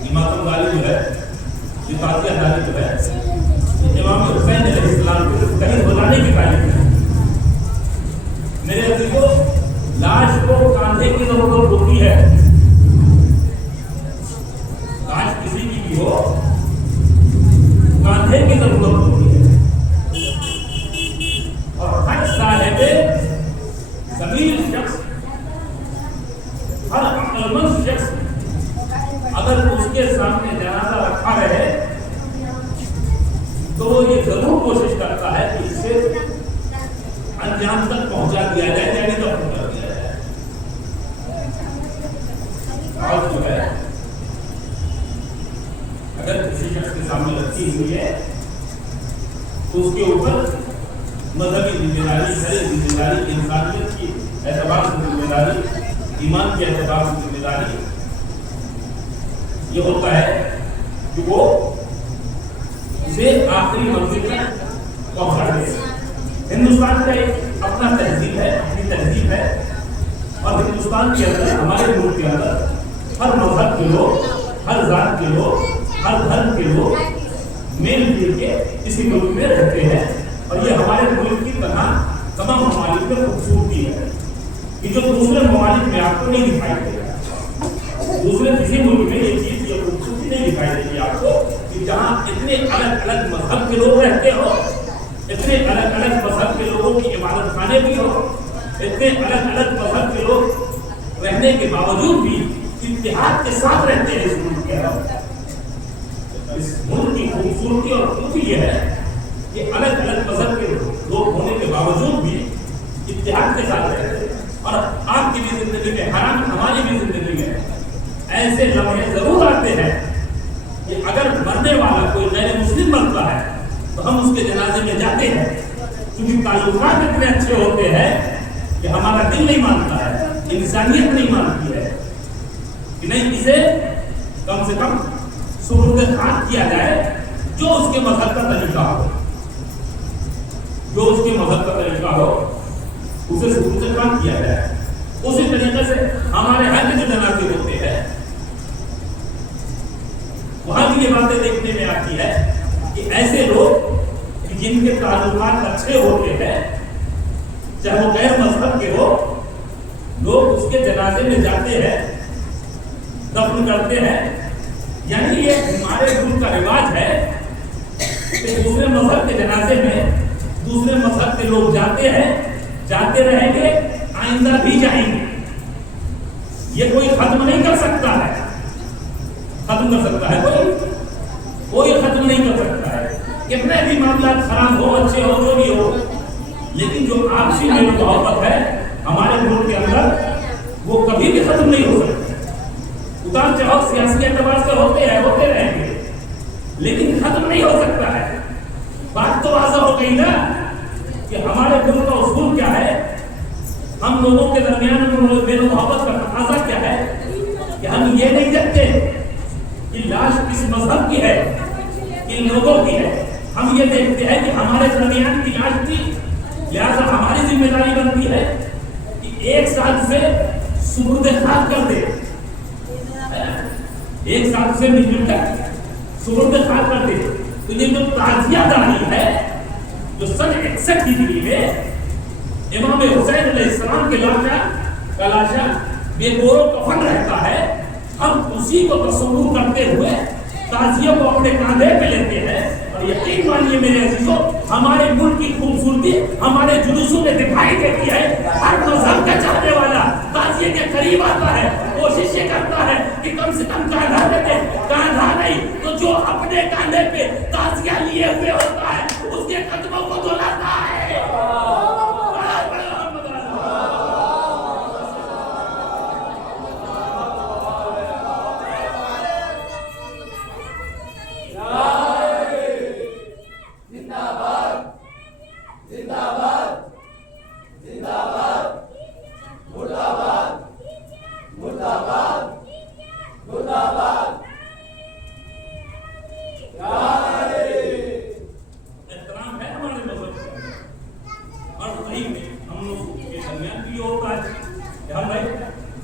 ये मातम गाली जो है, ये ताज़िया गाली जो है, इमाम हुसैन अलैहिस्सलाम के मुत्तहिद हो जाने की तारीख है। मेरे अजीजों, लाश को कांधे की जरूरत होती है। लाश किसी की भी हो, कांधे की जरूरत होती है। और हर साहिबे ज़मीर शख्स, हर अक्लमंद शख्स अगर उसके सामने जनाजा रखा रहे तो वो ये जरूर कोशिश करता है कि इसे अंजाम तक पहुंचा दिया जाए, यानी तो पहुंचा दिया जाए। और जो है अगर किसी शख्स के सामने रखी हुई है तो उसके ऊपर मजहबी जिम्मेदारी, शरीयत जिम्मेदारी, इंसानियत की एतबार से जिम्मेदारी, ईमान के एतबार से जिम्मेदारी ये होता है कि वो उसे आखिरी मंजिल तक पहुंचा दे। हिंदुस्तान का एक अपना तहजीब है, अपनी तहजीब है, और हिंदुस्तान के अंदर, हमारे मुल्क के अंदर हर मजहब के लोग, हर जात के लोग, हर धर्म के लोग मिल जुल के इसी मुल्क में रहते हैं। और ये हमारे मुल्क की तरह तमाम ममालिक में खूबसूरती है कि जो दूसरे ममालिक में आपको नहीं दिखाई देगा। दूसरे किसी मुल्क में ये चीज, ये खूबसूरती नहीं दिखाई देगी आपको कि जहाँ इतने अलग अलग मजहब के लोग रहते हो, इतने अलग अलग मजहब के लोगों की इबादत खाने भी हो, इतने अलग अलग मजहब के लोग रहने के बावजूद भी इत्तेहाद के साथ रहते हैं इस मुल्क के अंदर। इस मुल्क की खूबसूरती और खूबी यह है कि अलग अलग मजहब के लोग होने के बावजूद भी इत्तेहाद के साथ रहते हैं। और आपकी भी जिंदगी में, हराम हमारी भी जिंदगी में ऐसे लम्हे जरूर आते हैं कि अगर मरने वाला कोई गैर मुस्लिम मरता है तो हम उसके जनाजे में जाते हैं, क्योंकि ताल्लुकात इतने अच्छे होते हैं कि हमारा दिल नहीं मानता है, इंसानियत नहीं मानती है कि नहीं, इसे कम से कम सुबुर्द खान किया जाए, जो उसके मजहब का तरीका हो, जो उसके मजहब का तरीका हो उसे सुबुर्द खान किया जाए। उसी तरीके से हमारे हर जो जनाजे होते हैं वहां भी ये बातें देखने में आती है कि ऐसे लोग जिनके ताल्लुकात अच्छे होते हैं, चाहे वो गैर मजहब के हो, लोग उसके जनाजे में जाते हैं, दफन करते हैं। यानी ये हमारे मुल्क का रिवाज है कि दूसरे मजहब के जनाजे में दूसरे मजहब के लोग जाते हैं, जाते रहेंगे, आइंदा भी जाएंगे। ये कोई खत्म नहीं कर सकता है, खत्म कर सकता है कोई खत्म नहीं कर सकता है। कितने भी मामला खराब हो, अच्छे हो, जो भी हो, लेकिन जो आपसी मेल मोहब्बत है हमारे मुल्क के अंदर वो कभी भी खत्म नहीं हो सकता। उतार चढ़ाव सियासी एतबार से होते हैं, होते रहेंगे, लेकिन खत्म नहीं हो सकता है। बात तो वाज़ह हो गई ना कि हमारे गुरु का उसूल क्या है, हम लोगों के दरमियान मेल मोहब्बत का तकाज़ा क्या है कि हम ये नहीं देखते कि लाश किस मजहब की है, किन लोगों की है। हम ये देखते हैं कि हमारे दरमियान की लाश थी, लिहाजा हमारी जिम्मेदारी बनती है कि एक साथ से सुबुर्द खाक कर दे, एक साथ से मिलजुल कर सुबुर्द खाक कर दे। तो ये जो ताज़ियादारी है, जो सन 61 हिजरी में इमाम हुसैन अलैहिस्सलाम के लाशा बेगोरो कफन रहता है, हम उसी को तसव्वुर करते हुए ताज़िया को अपने कांधे पे लेते हैं। और यकीन मानिए मेरे अजीजों, हमारे मुल्क की खूबसूरती हमारे जुलूसों में दिखाई देती है। हर मजहब का चाहने वाला ताज़िए के करीब आता है, कोशिश ये करता है कि कम से कम कांधा दे, कांधा नहीं तो जो अपने कांधे पे ताज़िया लिए हुए होता है उसके कदमों को धुलाता है।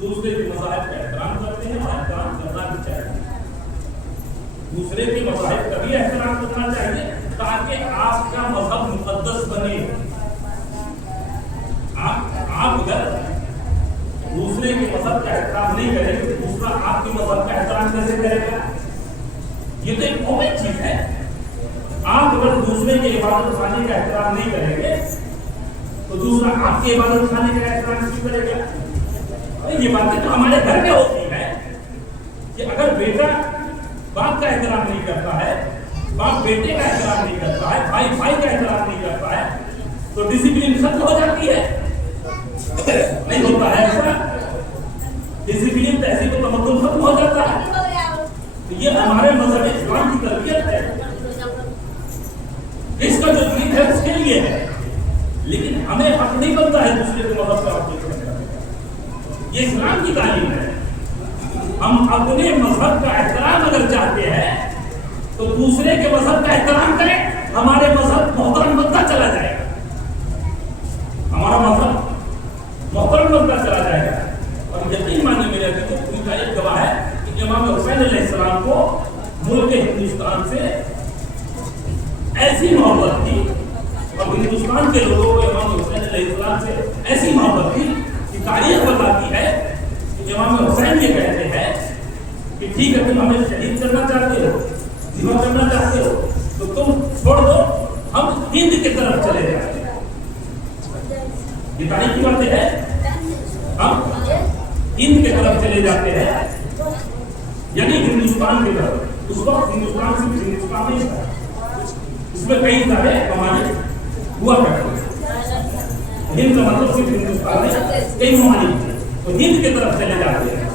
दूसरे के मज़ाहिब का एहतराम करते हैं और एहतराम करना भी चाहिए। दूसरे के मज़ाहिब का भी एहतराम करना चाहिए ताकि आपका मजहब मुक़द्दस बने। आप अगर दूसरे के मजहब का एहतराम नहीं करेंगे तो दूसरा आपके मजहब का एहतराम कैसे करेगा? ये तो एक कॉमन चीज है। आप अगर दूसरे के इबादत खाने का एहतराम नहीं करेंगे तो दूसरा आपके इबादत खाने का एहतराम क्यों करेगा? ये बातें तो हमारे घर में होती है कि अगर बेटा बाप का एहतराम नहीं करता है, बाप बेटे का एहतराम नहीं करता है, भाई भाई का एहतराम नहीं करता है, तो डिसिप्लिन खत्म हो जाती है। नहीं होता है ऐसा? डिसिप्लिन तहजीब तो तमद्दुन खत्म हो जाता है। तो ये हमारे मजहब इस्लाम की तरबियत है, इसका जो दीन है उसके लिए है। लेकिन हमें हक नहीं बनता है दूसरे के मजहब का हक। ये इस्लाम की तालीम है। हम अपने मजहब का एहतराम अगर चाहते हैं तो दूसरे के मजहब का एहतराम करें। हमारे मजहब मोहतरम बनता चला जाएगा, हमारा मजहब मोहतरम बनता चला जाएगा। और यकीन मानिए मेरे अजीजों, का एक गवाह है कि इमाम हुसैन अलैहिस्सलाम को मुल्क हिंदुस्तान से ऐसी मोहब्बत थी और हिंदुस्तान के लोगों को इमाम हुसैन अलैहिस्सलाम से ऐसी मोहब्बत थी। तारीख बताती है कि इमाम हुसैन ये कहते हैं कि ठीक है, तुम हमें शहीद करना चाहते हो, जिमा करना चाहते हो, तो तुम छोड़ दो, हम हिंद की तरफ चले जाते हैं। ये तारीख की बातें हैं, हम हिंद की तरफ चले जाते हैं, यानी हिंदुस्तान की तरफ। उस वक्त हिंदुस्तान सिर्फ हिंदुस्तान नहीं था, इसमें कई सारे ममालिक हुआ करते हैं। हिंद का मतलब सिर्फ हिंदुस्तान में कई ममालिक थे, तो हिंद की तरफ चले जाते हैं।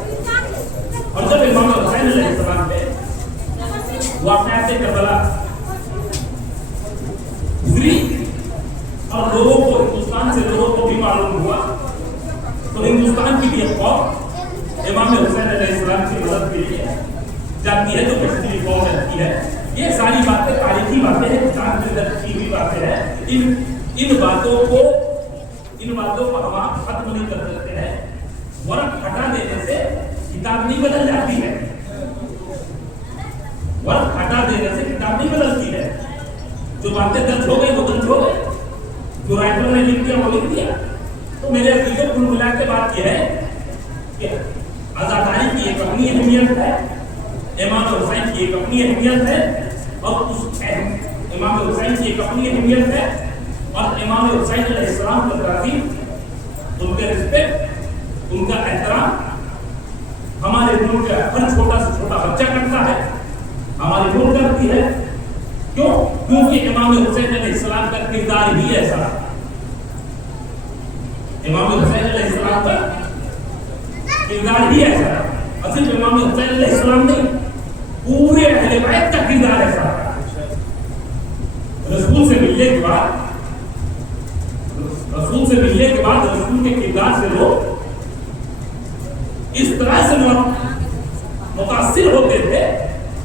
और जब इमाम हुसैन अलैहिस्सलाम पे वाक़या से करबला गुजरी और लोगों को, हिंदुस्तान से लोगों को भी मालूम हुआ, तो हिंदुस्तान की भी एक कौम इमाम हुसैन अलैहिस्सलाम की मदद के लिए जाती है, जो कश्मीरी कौम रहती है। ये सारी बातें तारीखी बातें हैं, किताब में दर्ज की हुई बातें हैं। इन बातों को हम खत्म नहीं कर सकते हैं। वर्क हटा देने से किताब नहीं बदल जाती है, वर्क हटा देने से किताब नहीं बदलती है। जो बातें दर्ज हो गई वो दर्ज हो गई, जो राइटर ने लिख दिया वो लिख दिया। तो मेरे अजीजों, कुल मिला के बात यह है कि आजादारी की एक अपनी अहमियत है, इमाम हुसैन की एक अपनी अहमियत है, और उस इमाम हुसैन की एक अपनी अहमियत है। और इमाम हुसैन अलैहिस्सलाम का ताज़ीम, उनके रिस्पेक्ट, उनका एहतराम हमारे मुल्क का हर छोटा से छोटा बच्चा करता है, हमारी मुल्क करती है। क्यों? क्योंकि इमाम हुसैन अलैहिस्सलाम का किरदार ही ऐसा, इमाम हुसैन अलैहिस्सलाम का किरदार ही ऐसा। और सिर्फ इमाम हुसैन अलैहिस्सलाम नहीं, पूरे अहले बैत का किरदार ऐसा। रसूल से मिलने के बाद रसूल के किरदार से लोग इस तरह से मुतासिर होते थे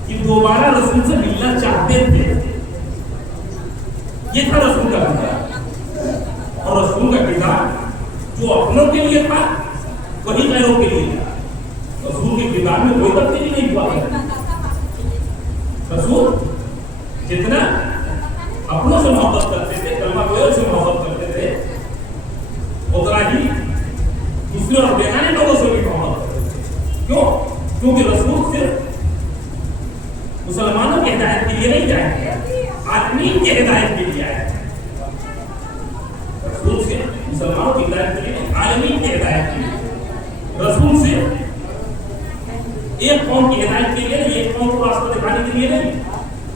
कि दोबारा रसूल से मिलना चाहते थे। ये था रसूल का किरदार। और रसूल का किरदार जो अपनों के लिए था वही गैरों के लिए था। रसूल के किरदार में कोई तब्दीली नहीं हुआ है। रसूल जितना अपनों से मोहब्बत करते थे, कलमा गोयों से मोहब्बत करते थे, उतना ही दूसरे और बेगाने लोगों से भी मोहब्बत करते थे। क्यों? क्योंकि रसूल सिर्फ मुसलमानों की हिदायत के लिए नहीं जाए, आदमी की हिदायत के लिए आए। रसूल से मुसलमानों की हिदायत के लिए, आदमी की हिदायत के लिए। रसूल से एक कौम की हिदायत के लिए, एक कौम को रास्ता दिखाने के लिए नहीं,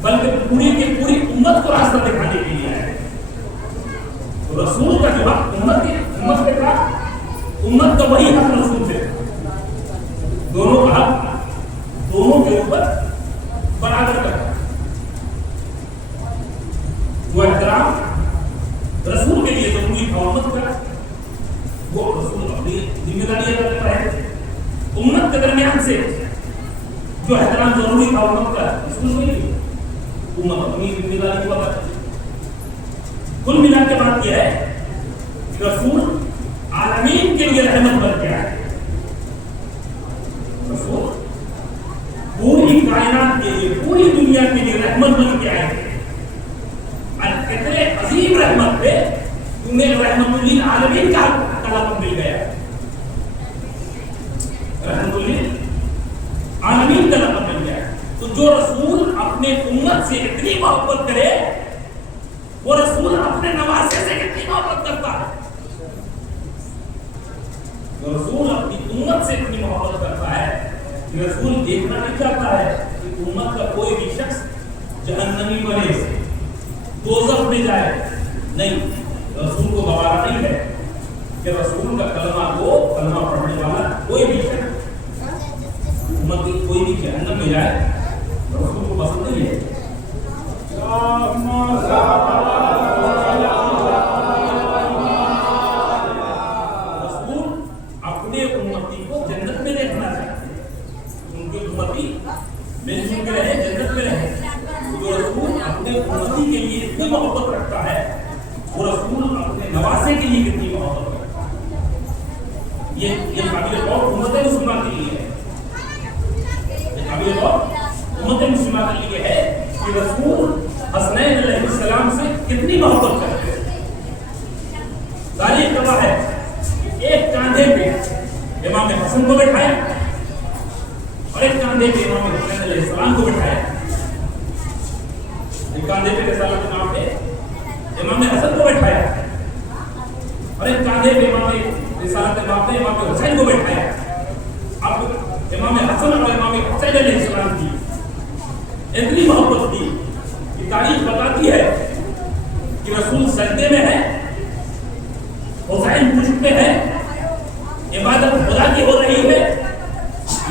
बल्कि पूरी की पूरी उम्मत को रास्ता दिखाने के लिए आए। तो रसूल का जवाब उम्मत पे था, उम्मत का वही हक रसूल से, दोनों का हक दोनों के ऊपर बराबर का। वो एहतराम रसूल के लिए जरूरी था उम्मत का, वो रसूल अपनी जिम्मेदारी अदा कर रहे थे। उम्मत के दरमियान से जो एहतराम जरूरी था उम्मत का, रसूल नहीं, उम्मत अपनी जिम्मेदारी को अदा करती। कुल मिला के बात यह है कि रसूल आलमीन के लिए रहमत बन के आए। रसूल पूरी कायनात के लिए, पूरी दुनिया के लिए रहमत बन के आए। और कितने अजीम रहमत थे, उन्हें रहमतुल्लिल आलमीन का लक़ब मिल गया। रहमतुल्लिल आलमीन का लक़ब मिल गया। तो जो रसूल अपने उम्मत से इतनी मोहब्बत करे, वो रसूल अपने नवासे से कितनी मोहब्बत करता है। तो रसूल अपनी उम्मत से इतनी मोहब्बत करता है कि रसूल देखना नहीं चाहता है कि उम्मत का कोई भी शख्स जहन्नमी बने, दोज़ख में जाए। नहीं, रसूल को गवारा नहीं है कि रसूल का कलमा पढ़ने वाला कोई भी शख्स उम्मत की कोई भी जहन्नम में जाए, रसूल को पसंद नहीं है। रसूल अपने उम्मती को जन्नत में देखना चाहते हैं, उनके उम्मती मिलजुल के रहे, जन्नत में रहे। जो रसूल अपने उम्मती के लिए इतनी मोहब्बत रखता है, वो रसूल अपने नवासे के लिए कितनी मोहब्बत रखता है। ये काबिल गौर उम्मत मुस्लिमा के लिए है। काबिल गौर उम्मत मुस्लिमा के लिए है कि रसूल हसनैन अलैहिस्सलाम से कितनी मोहब्बत करते हैं। तारीख गवाह है, एक कांधे पे इमाम हसन को बैठाया और एक कांधे पे इमाम हुसैन अलैहिस्सलाम को बैठाया। एक कांधे पे रिसालत के नाम पे इमाम हसन को बैठाया और एक कांधे पे इमाम रिसालत के नाम पे इमाम हुसैन को बैठाया। अब इमाम हसन और इमाम हुसैन अलैहिस्सलाम की इतनी मोहब्बत थी कि तारीख बताती है कि रसूल सजदे में है, हुसैन पुष्ट पे है, इबादत खुदा की हो रही है,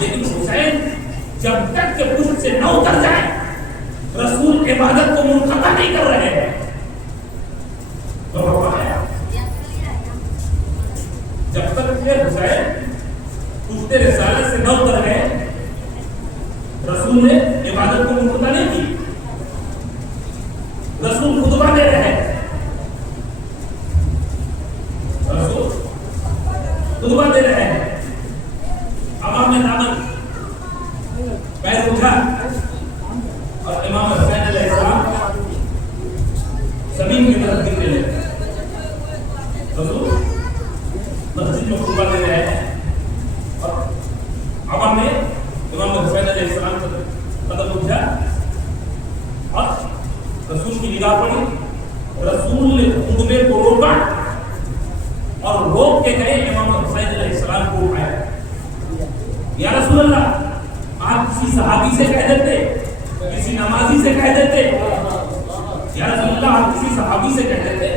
लेकिन हुसैन जब तक के पुष्ट से न उतर जाए, रसूल इबादत को मुनक़ता नहीं कर रहे हैं। जब तक के हुसैन पुष्ट रिसालत से न उतर गए, रसूल ने इबादत को मुनक़ता नहीं की। रसूल खुतबा दे रहे हैं, रसूल खुतबा दे रहे हैं, अवाम ने दामन पैर उठा और इमाम हुसैन अलैहिस्सलाम जमीन की तरफ गिरने लगे। रसूल मस्जिद में खुतबा दे रहे हैं और अवाम ने इमाम हुसैन अलैहिस्सलाम का कदम उठा और रसूल की निगाह पड़ी। रसूल ने खुतबे को रोका और रोक के गए इमाम हुसैन अलैहिस्सलाम को उठाया। या रसूल अल्लाह, आप किसी सहाबी से कह देते, किसी नमाजी से कह देते। या रसूल अल्लाह, आप किसी सहाबी से कह देते,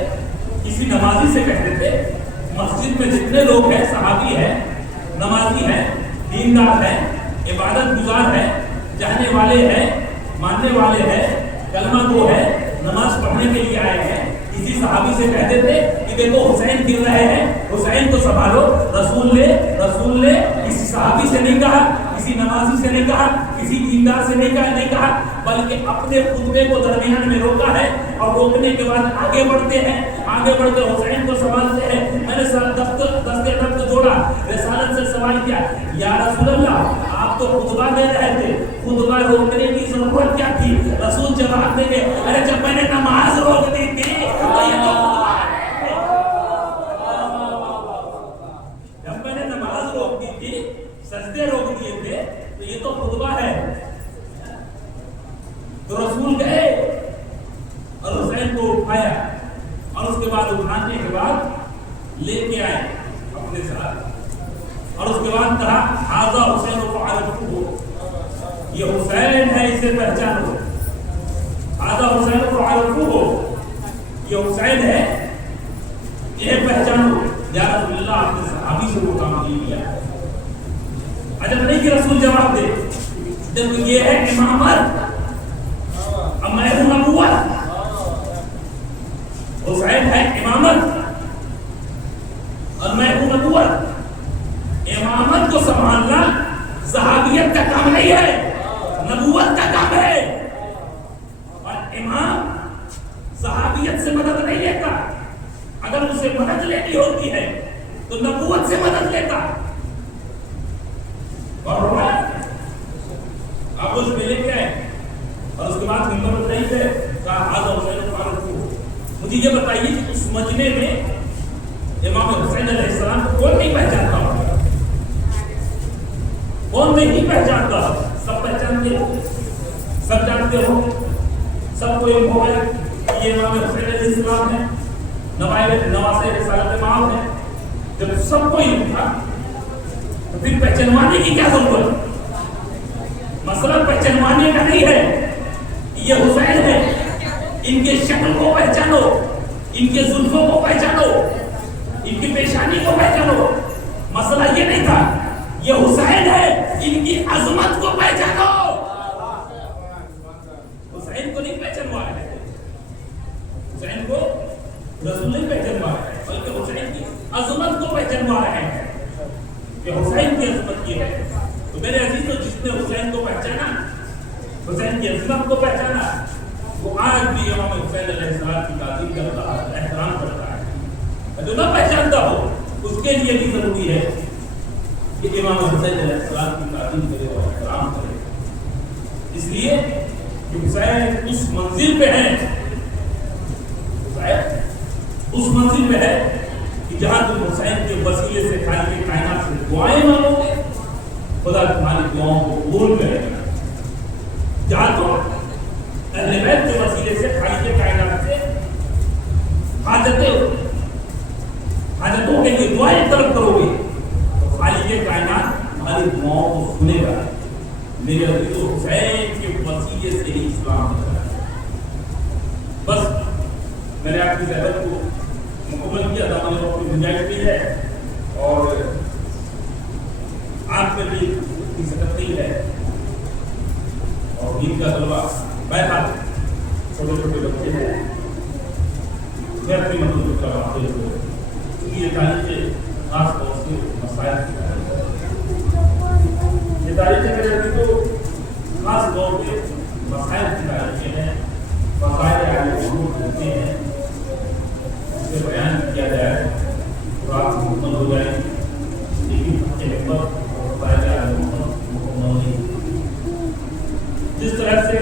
किसी नमाजी से कह देते, मस्जिद में जितने लोग हैं, सहाबी हैं, नमाजी हैं, दीनदार हैं, इबादत गुजार हैं, चाहने वाले हैं, मानने वाले हैं, कलमा गो है, नमाज पढ़ने के लिए आए हैं, किसी सहाबी से कहते थे कि देखो हुसैन गिर रहे हैं, हुसैन को संभालो। रसूल ने किसी सहाबी से नहीं कहा, किसी नमाजी से नहीं कहा, किसी दीनदार से नहीं कहा, बल्कि अपने खुतबे को दरमियान में रोका है और रोकने के बाद आगे बढ़ते हैं, आगे बढ़कर हुसैन को संभालते हैं। मैंने दस्ते रक्त जोड़ा, रिसालत से सवाल किया, या रसूल अल्लाह आप तो खुतबा दे रहे थे, खुतबा रोकने की जरूरत क्या थी? रसूल जवाब देंगे, अरे जब मैंने नमाज रोक दी थी तो ये तो खुतबा है। जब मैंने नमाज रोक दी थी, सजदे रोक दिए थे, तो ये तो खुतबा है। तो रसूल गए और हुसैन को उठाया और उसके बाद उठाने के बाद लेके आए अपने साथ और उसके बाद कहा, हाज़ा हुसैन को आरिफू, ये हुसैन है, इसे पहचानो। हाज़ा हुसैन को आरिफू, ये हुसैन है, इन्हें पहचानो। या रसूलुल्लाह आपने सहाबी से वो काम नहीं किया। अजब नहीं कि रसूल जवाब दे, जब ये है इमामत, अब मैं हूं नबूवत। हुसैन है इमामत और मैं हूं नबूवत। इमामत को संभालना सहाबियत का काम नहीं है, नबूवत का काम है। और इमाम सहाबियत से मदद नहीं लेता, अगर उसे मदद लेनी होती है तो नबूवत से मदद लेता। और आप उस मेले के आए और उसके बाद हिम्मत नहीं थे, कहा हाज़ा हुसैन को। मुझे ये बताइए कि उस मजमे में इमाम हुसैन अलैहिस्सलाम को कौन नहीं पहचानता होगा? कौन नहीं पहचानता? सब पहचानते हो, सब जानते हो, सबको ये हो गया ये इमाम हुसैन अलैहिस्सलाम है, नवासे रिसालत इमाम है। जब सबको ही था तो फिर पहचानवाने की क्या जरूरत? मसला पहचानवाने का नहीं है, ये हुसैन है, इनके शक्ल को पहचानो, इनके जुल्फों को पहचानो, इनकी पेशानी को पहचानो। मसला ये नहीं था, ये हुसैन है, इनकी अजमत को पहचानो। हुसैन को नहीं पहचानवा रहे हैं, हुसैन को रसूल नहीं पहचानवा रहे हैं, बल्कि हुसैन की अजमत को पहचानवा रहे हैं कि हुसैन की अजमत ये है। तो मेरे अजीजों, जिसने हुसैन को पहचाना, हुसैन की अजमत को पहचाना, वो आज भी इमाम हुसैन अलैहिस्सलाम की ताज़ीम करता है, एहतराम करता है। जो ना पहचानता हो उसके लिए भी जरूरी है कि इमाम हुसैन अलैहिस्सलाम की ताज़ीम करे और एहतराम करे। इसलिए कि हुसैन उस मंजिल पे है, हुसैन उस मंजिल पे है कि जहां तुम हुसैन के वसीले से खालिक कायनात से दुआएं मांगोगे, खुदा तुम्हारी दुआओं को कबूल करेगा। जहां तुम अहले बैत के वसीले से खालिक कायनात से हाजतों के लिए दुआएं तलब करोगे तो खालिक कायनात तुम्हारी दुआओं को सुनेगा। मेरे अजीजों, हुसैन के वसीले से ही इस्लाम है। बस मैंने आपकी ज़रूरत को मुकम्मल किया था, मैंने अपनी गुंजाइश भी है और आप पे भी सकती है। और ईद का तलबा बैठा, छोटे छोटे बच्चे हैं, मैं अपनी मदद करवाते हुए क्योंकि ये तारीखें खास तौर से मसाइल की ये तारीखें मेरे तो खास तौर पे मसाइल की तारीखें हैं, मसाइल आगे होते हैं, इससे बयान किया जाए तो आप मुकम्मल हो जाएंगे। लेकिन जिस तरह से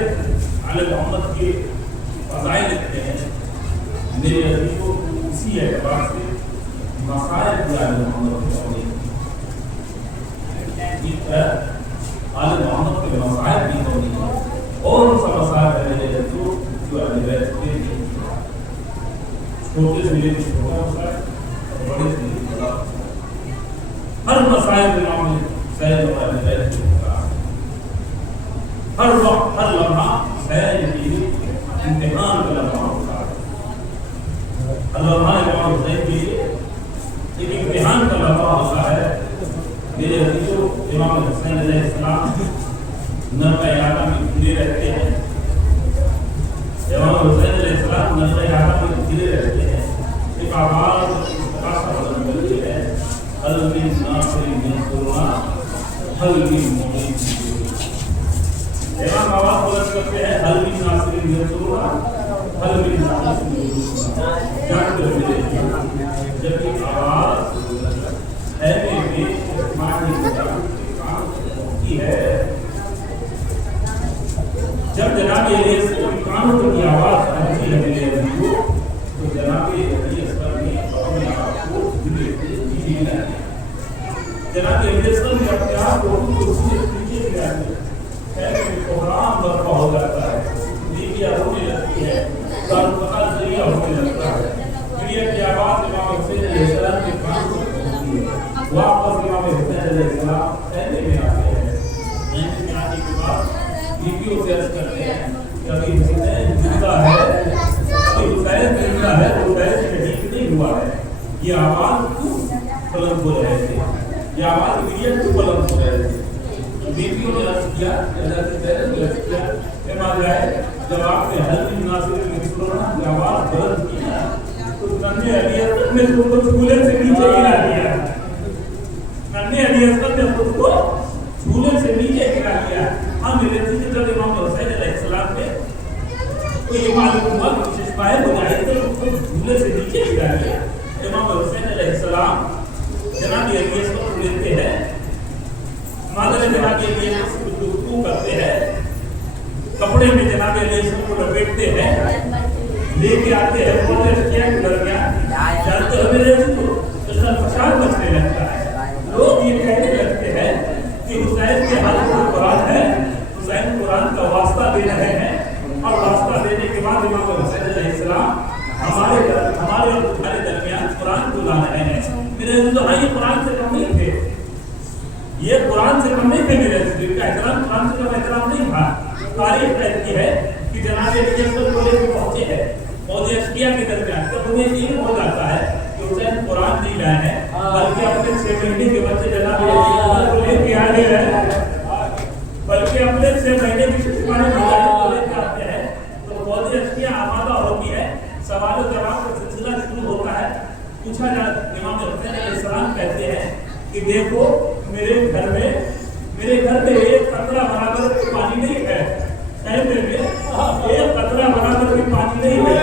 आले मोहम्मद के फज़ाइल लिखते हैं, मेरे अजीज़ को इसी एतबार से मसाइल भी आले मोहम्मद के इस तरह आले मोहम्मद के मसाइल भी होनी है। और सा मसाइल है मेरे अजीज़ों जो आले बैत के छोटे से लेकर छोटा मसाइल, बड़े से लेकर बड़ा, हर मसाइल में मामले सैद और आले बैत के हर वक्त हर लम्हा सैद की इम्तिहान का लम्हा होता है। हर लम्हा इमाम हुसैन के लिए एक इम्तिहान का लम्हा होता है। मेरे अजीजों, इमाम हुसैन अलैहिस्सलाम नर्म इलाका में घूमे रहते हैं इमाम हुसैन अलैहिस्सलाम नजर आला में गिरे रहते हैं। एक आवाज आशा बुलंद करती है, हल मिन नासिरिन यंसुरुना हल मिन मुईन। इमाम आवाज बुलंद करते हैं, हल मिन नासिरिन यंसुरुना हल मिन मुईन। जानते हो जब ये आवाज है में मानी की है, जब जनाब कानून की आवाज पहुंची है मेरे अभी को, तो जनाब अली असगर ने अपने आप को जनाब अली असगर ने अपने आप को उससे पीछे गिरा दिया, कोहराम बर्पा हो जाता है, मीडिया होने लगती है, पता जरिया होने लगता है, मीडिया की आवाज इमाम हुसैन अलैहिस्सलाम के कान को पहुंचती है। वापस इमाम हुसैन अलैहिस्सलाम कहने में आते हैं, कहने में आने के बाद वीडियो से अर्ज करते हैं कि अभी हुसैन जिंदा है, अभी हुसैन जिंदा है, हुसैन शहीद नहीं हुआ है। ये आवाज बुलंद हो रहे थे, ये आवाज मीडिया क्यों बुलंद हो रहे थे? वीडियो ने अर्ज किया, जब आपने हल मिन नासिरिन यंसुरुना की आवाज बुलंद की ना, तो नन्हे अली असगर ने उसको झूले से नीचे गिरा दिया। नन्हे अली असगर ने उसको झूले से नीचे गिरा दिया। हाँ मेरे अजीज, जब इमाम हुसैन अलैहिस्सलाम ने तो ये मालूम हुआ कि शिशबाए मुजाहिद ने उसको झूले से नीचे गिरा दिया। इमाम हुसैन अलैहिस्सलाम जनाब अली असगर को लेते हैं, मादर जनाब अली असगर को रुकू करते हैं, कपड़े में जनाब अली असगर को लपेटते हैं, लेके आते हैं बोले क्या कर गया, जानते हो मेरे अजीज, तो इसका फसाद मचने लगता है। लोग ये कहने लगते हैं कि हुसैन के हाथ में कुरान है, हुसैन कुरान का वास्ता दे रहे हैं, और वास्ता देने के बाद इमाम हुसैन अलैहिस्सलाम हमारे और तुम्हारे दरमियान कुरान को ला रहे हैं। मेरे तो ये कुरान से कम नहीं थे, ये कुरान से कम नहीं थे मेरे का एहतराम कुरान से कम एहतराम नहीं था। तारीफ कहती है कि जनाब अली असगर को लेकर पहुंचे हैं और अशकिया के दरमियान, तब उन्हें ये हो जाता है कि हुसैन कुरान नहीं लाए हैं, बल्कि अपने 6 महीने के बच्चे जनाब अली असगर को लेके आ गए हैं, बल्कि अपने 6 महीने की शिशुमाने को लेकर आते हैं। तो बहुत अशकिया आमादा होती है, सवाल और जवाब का सिलसिला शुरू होता है। पूछा जाता, इमाम हुसैन अलैहिस्सलाम कहते हैं कि देखो मेरे घर में एक कतरा बराबर पानी नहीं है, एक कतरा बराबर भी पानी नहीं है,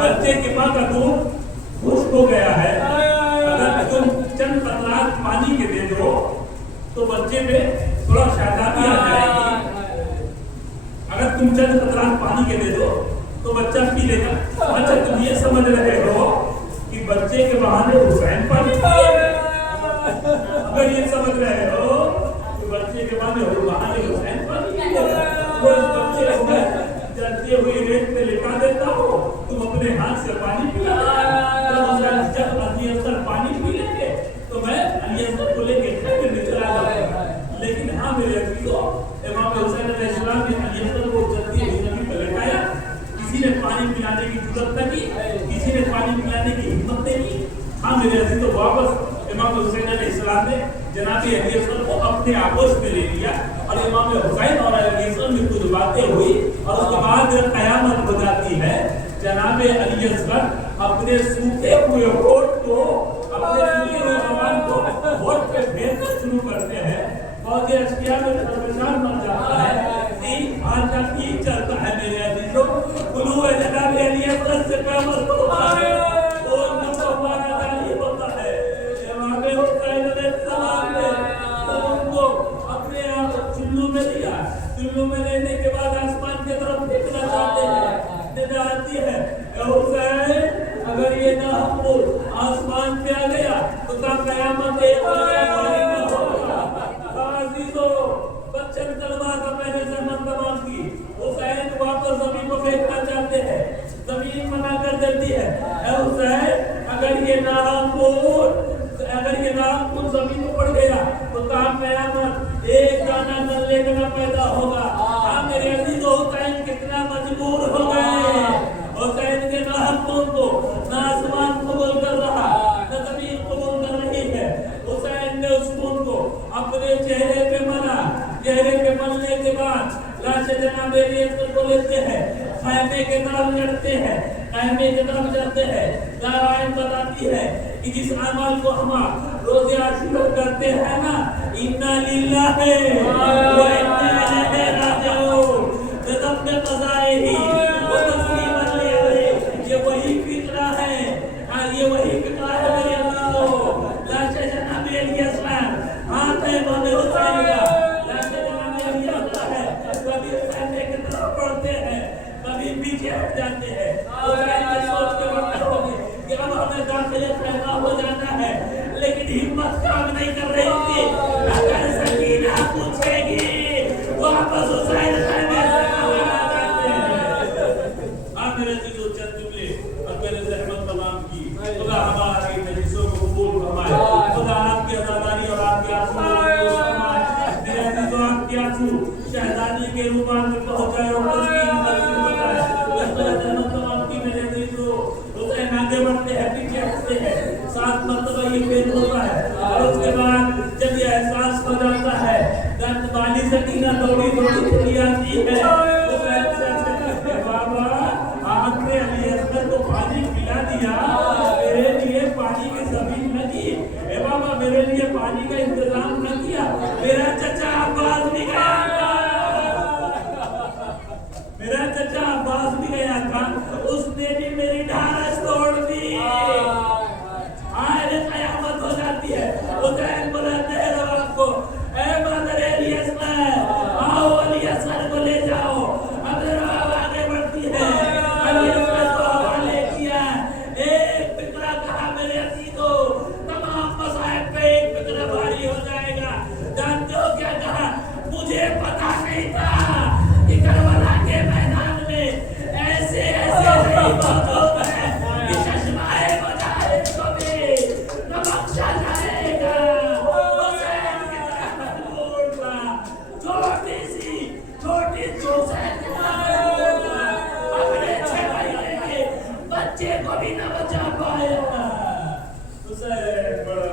बच्चे की मां का दूध खुश्क हो गया है, अगर तुम चंद कतरात पानी के दे दो तो बच्चे पे थोड़ा शादाबी आ जाएगी, अगर तुम चंद कतरात पानी के दे दो तो बच्चा पी लेगा। अच्छा तुम ये समझ रहे हो कि बच्चे के बहाने हुसैन पानी पिएगा? अगर ये समझ रहे हो कि बच्चे के बहाने हुसैन पानी पिएगा, तो इस बच्चे को जलते हुए रेत पे लिटा देता हो, तुम अपने हाथ से पानी पिला, जब अली असगर पानी पी लेंगे तो मैं अली असगर को लेके घर में चला जाऊंगा। लेकिन हाँ मेरे अजीजों, इमाम हुसैन अलैहिस्सलाम ने अली असगर को जलती हुई जमीन पर लिटाया, किसी ने पानी पिलाने की जरूरत न की, किसी ने पानी पिलाने की हिम्मत नहीं की। हाँ मेरे अजीजों, वापस इमाम हुसैन अलैहिस्सलाम ने जनाब अली असगर को अपने आगोश में ले लिया, और इमाम हुसैन और अली असगर में कुछ बातें हुई, और उसके बाद कयामत हो जाती है। जनाब अली असगर अपने सूखे हुए होठ को, अपने सूखे हुए जबान को होठ पे फेंकना शुरू करते हैं, बहुत ही अशकिया में परेशान बन जाता है। आज का ठीक चलता है मेरे अजीजों, कुलू जनाब अली असगर से कयामत होता है, वो नफा जारी होता है। इमाम हुसैन अलैहिस्सलाम ने उनको अपने आप चुल्लू में लिया, चुल्लू में लेने के बाद आसमान की तरफ फेंकना चाहते हैं, निदा आती है हुसैन अगर ये ना हमको आसमान पे आ गया तो कयामत एक बच्चन तलवा का पहले से मन तमाम की। हुसैन वापस जमीन को फेंकना चाहते हैं, जमीन मना कर देती है, हुसैन अगर ये नारामपुर जमीन को पड़ गया तो कयामत एक दाना नल्ले का ना पैदा होगा। हाँ मेरे अजीज, हुसैन कितना मजबूर हो गए, हुसैन के नारामपुर को ना आसमान कबूल कर रहा, ना जमीन कबूल कर रही है। हुसैन ने उस खून को अपने चेहरे पे मना, चेहरे पे मलने के बाद लाश जनाब अली असगर को लेते हैं, खैमे के तरफ लड़ते हैं, खैमे की तरफ जाते हैं। रामायण बताती है कि जिस अमल को हम रोज़ आशुरा करते हैं ना, इन्ना लिल्लाहि व इन्ना इलैहि राजिऊन, रब में कज़ाए ही वो तस्लीमन ले, ये वही फिक्रा है, ये वही फिक्रा है मेरे अजीजों। लाशे जनाब इलियास हाथ है इमाम हुसैन का, लाशे जनाब इलियास है, कभी खैमे की तरफ बढ़ते हैं, कभी पीछे हट जाते हैं। हुसैन के सोच के बढ़ते होंगे कि अब हमें दाखिले खैमा हो जाना है, लेकिन हिम्मत काम नहीं कर रही थी। अगर सकीना पूछेगी वापस हुसैन खैमे से कहाँ जाते हैं। आप मेरे अजीजों चंद जुमले और मेरे रहमत तमाम की खुदा हमारी मजलिसों को कबूल फरमाए, खुदा आपकी आज़ादारी और आपके आंसू को कबूल फरमाए। मेरे अजीजों आपके आंसू शहजादी के रूमान में पहुंच जाए और तस्कीन नसीब हो जाए। रहमत तमाम की मेरे अजीजों, हुसैन आगे बढ़ते हैं, पीछे हटते हैं, 7 मरतबा ये फेल होता है और उसके बाद जब ये एहसास हो जाता है, दर्द वाली सकीना दौड़ी दौड़ी चली आती है। हुसैन से कहते हैं, बाबा आपने अली असगर को पानी पिला दिया, मेरे लिए पानी की ज़मीन न की, ए बाबा मेरे लिए पानी का इंतजाम न किया। मेरा चचा अब्बास भी गया था, मेरा चचा अब्बास भी गया था, उसने भी मेरी ढारस तोड़ दी। आए कयामत हो जाती है। हुसैन बुलाते हैं रवाब को, ए मदर अली असगर, आओ अली असगर को ले जाओ। अब रवाब आगे बढ़ती है, अली असगर को हवाले किया। एक फिक्रा कहा मेरे अजीजों, तमाम मसाइब पे एक फिक्रा भारी हो जाएगा। जानते हो क्या कहा? मुझे पता नहीं था कि करबला के मैदान में ऐसे ऐसे नहीं मौजूद है कि चश्माए मुजाहिद को भी न बख्शा जाएगा। हुसैन की तरह मजबूर था, छोटी सी छोटी हुसैन की तरह मजबूर था, अपने 6 महीने के बच्चे को भी न बचा पाया। हुसैन बड़ा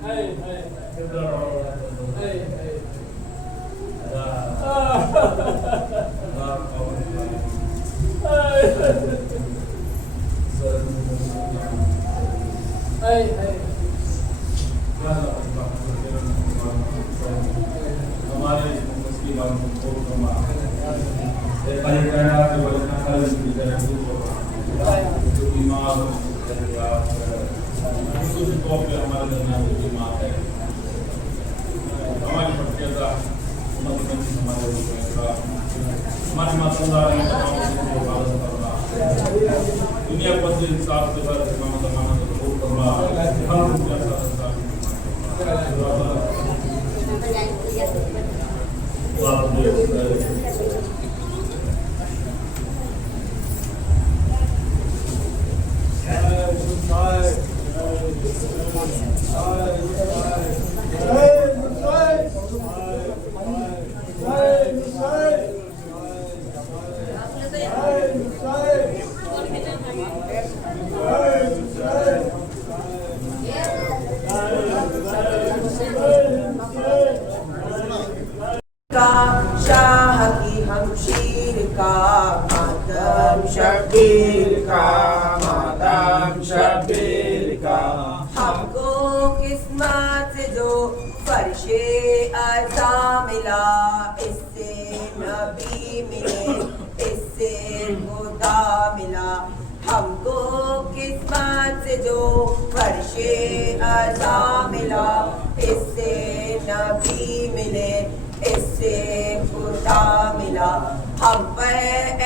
हमारे मुस्लिम दुनिया पर से इंसाफ के साथ शाह की हमशीर का मातम शब्बीर का मातम शब्बीर का, हमको किस्मत से जो फर्शे अज़ा मिला, इससे नबी मिले, इससे खुदा मिला। हमको किस्मत से जो फर्शे अज़ा मिला, इससे नबी मिले, इससे खुदा मिला। हम पर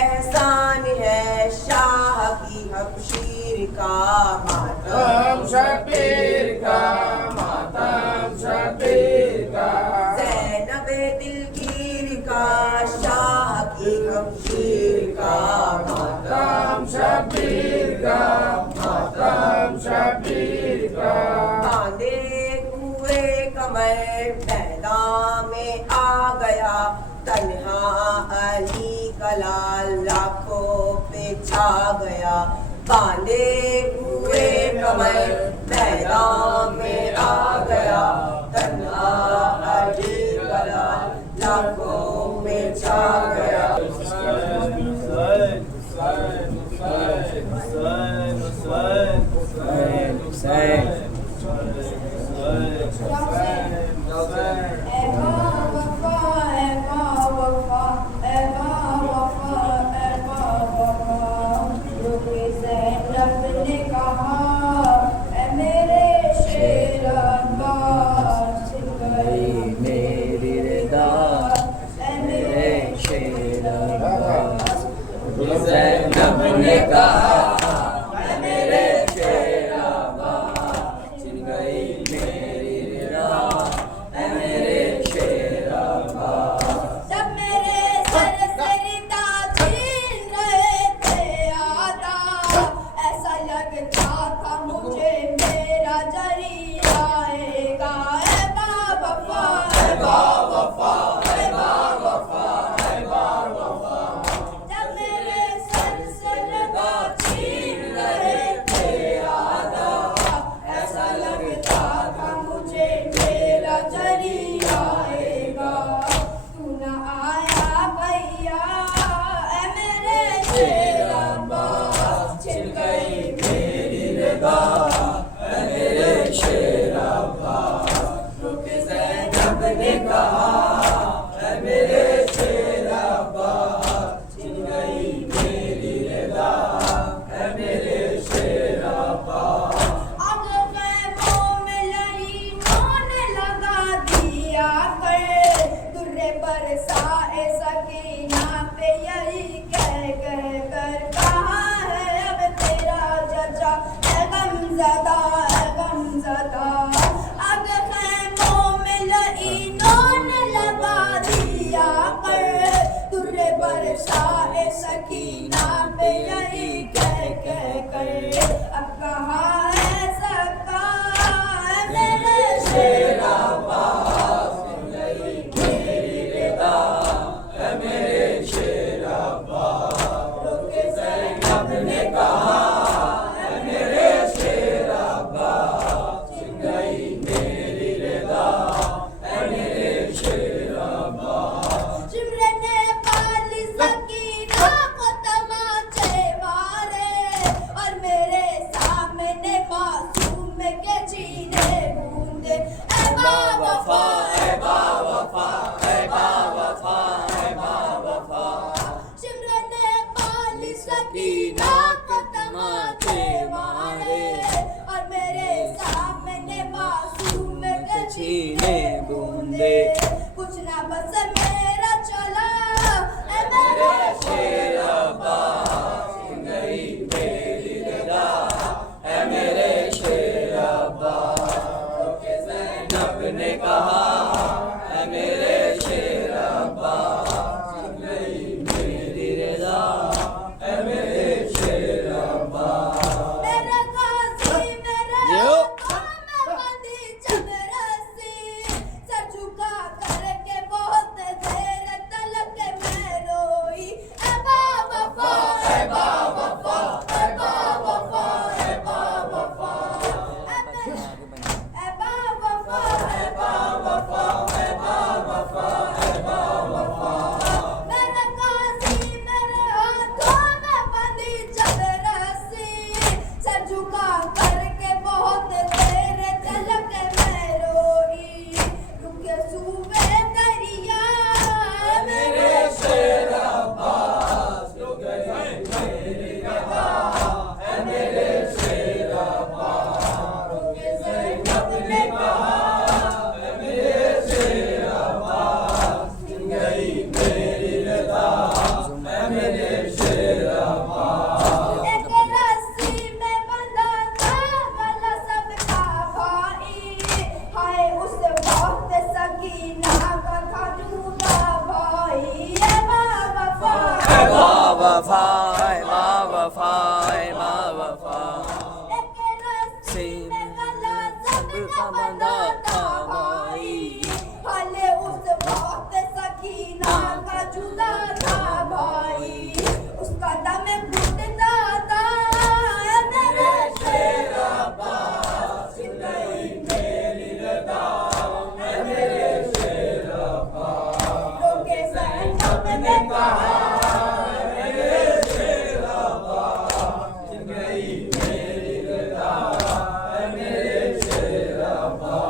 एहसान है शाह की हमशीर का मातम शब्बीर का मातम शब्बीर का, ज़ैनब दिलगीर का शाह की हमशीर का मातम शब्बीर का मातम शब्बीर का, बांधे हुए कमर मैदान में आ गया, तन्हा अली का लाल लाखों पे छा गया। बांधे हुए कमर मैदान में आ गया, तन्हा अली का लाल लाखों में छा गया। मेरी रज़ा है मेरे शेर अब्बा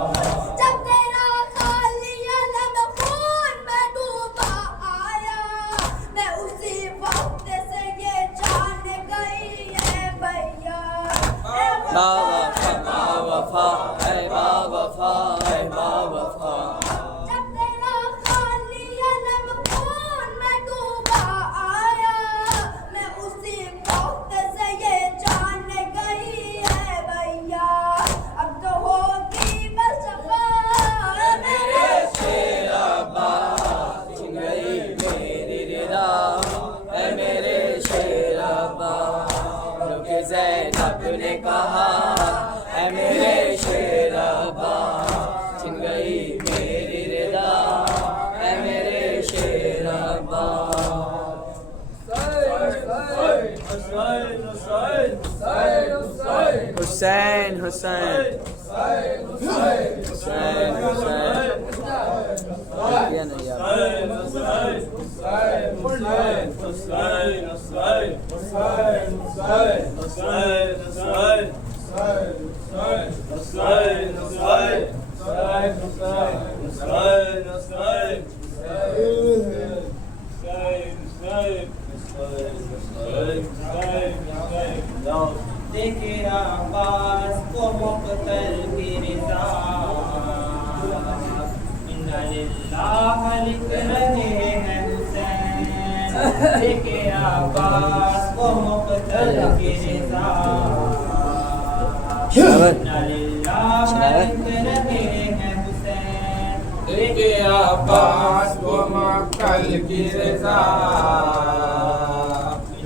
हुसैन हुसैन देखे अब्बास को मुक़्तल की रिज़ा इन्ना लिल्लाह लिख रहे हैं हुसैन। देखे अब्बास को मुक़्तल की रिज़ा इन्ना लिल्लाह लिख रहे हैं हुसैन। देखे अब्बास को मक्तल की रज़ा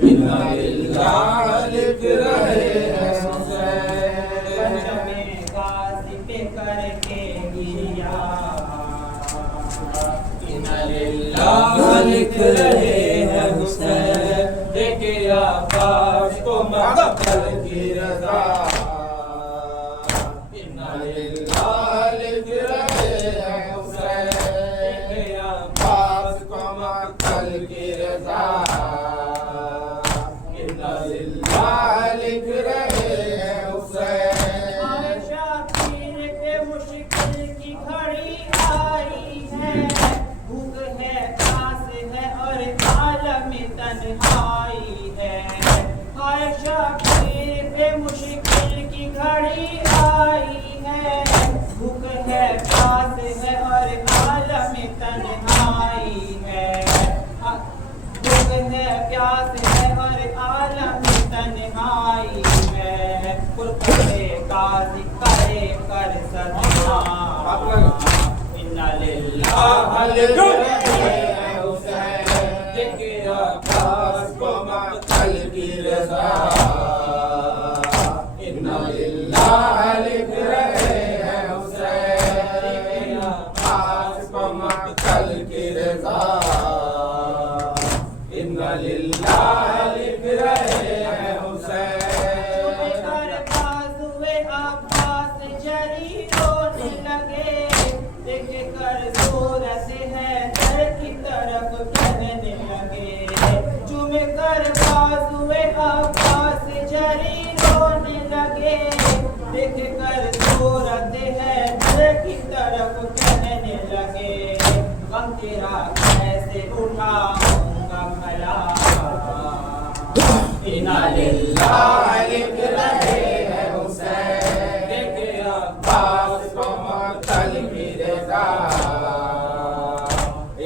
इन्ना लिल्लाह लिख रहे हैं हुसैन। पंचमे गाज़ी पे करके गिरिया इन्ना लिल्लाह लिख रहे हैं हुसैन। देखे अब्बास को मक्तल की रज़ा इन्ना लिल्लाह लिख रहे हैं हुसैन। देखे अब्बास को मक्तल की रज़ा इन्ना लिल्लाह लिख रहे हैं हुसैन। आयशा पीर पे मुश्किल की घड़ी आई है, भूख है प्यास है और आलम तन्हाई है। आयशा पीर पे मुश्किल की घड़ी आई है, भूख है प्यास है और आलम तन्हाई है। भूख है प्यास है और आलम तन्हाई है। कुर्बाने गाज़ी करे कर सदमा इन्ना लिल्लाह लिख रहे हैं हुसैन। देखे अब्बास को मक्तल की रज़ा इन्ना लिल्लाह लिख रहे हैं हुसैन। देखे अब्बास को मक्तल की रज़ा इन्ना लिल्लाह लिख रहे हैं हुसैन। कर बाजुए अब्बास जरी रोने लगे, देख कर सूरत है दर की तरफ कहने लगे। चुम कर बाजुए अब्बास जरी रोने लगे, देख कर सूरत है दर की तरफ कहने लगे। गम तेरा कैसे उठाऊंगा भला इन्ना लिल्लाह लिख रहे हैं हुसैन। देखे अब्बास को मक्तल की रज़ा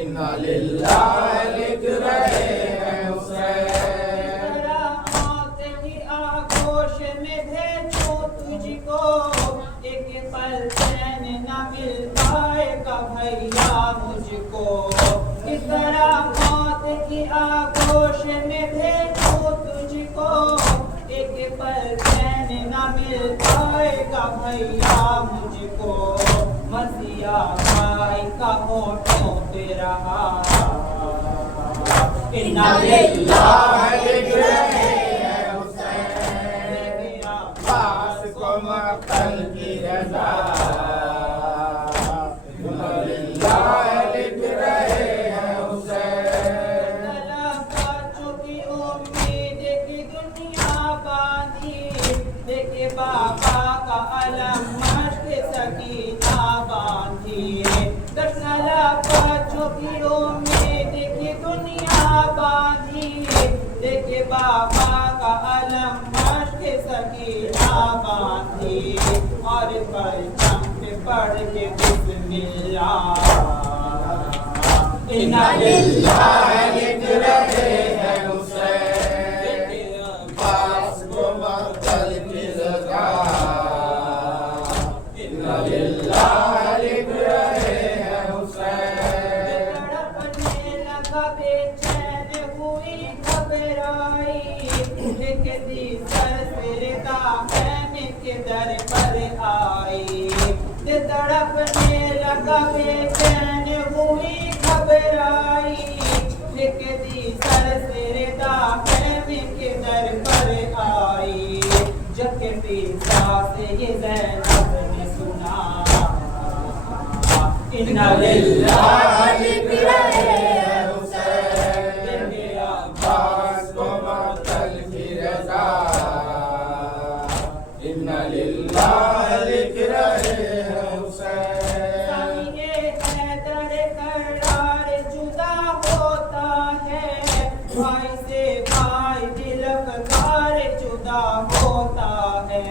इन्ना लिल्लाह लिख रहे हैं हुसैन। मौत की आगोश में भेजूं तुझको, एक पल चैन न मिल पाएगा भैया मुझको। इस तरह मौत की आगोश में भेजूं तुझको, एक पल चैन न मिल पाएगा भैया मुझको। मसीहा भाई का होठों पे रहा इन्ना लिल्लाह लिख रहे हैं हुसैन। अब्बास को मक्तल की रज़ा इन्ना लिल्लाह लिख रहे हैं हुसैन। बच्चों की उम्मीद की दुनिया बांधी, देखे बाबा का अलम मश्क सकीना बांधी। दर्शला बच्चों की उम्मीद की दुनिया बांधी, देखे बाबा का अलम मश्क सकीना बांधी। और परचम पे पढ़ के बिस्मिल्लाह इन्ना लिल्लाह लिख रहे हैं हुसैन। देखे अब्बास को मक्तल की रज़ा इन्ना लिल्लाह लिख रहे हैं हुसैन। तड़पने लगा बेचैन हुई घबराई, एक दी सरसरदा खैमे के दर पर आई। तड़पने लगा बेचैन हुई घबराई, इन्ना लिल्लाह लिख रहे हैं हुसैन के अब्बास को मक्तल की रजा इन्ना लिल्लाह लिख रहे हैं हुसैन ये हैदर करार जुदा होता है भाई से भाई दिलकार जुदा होता है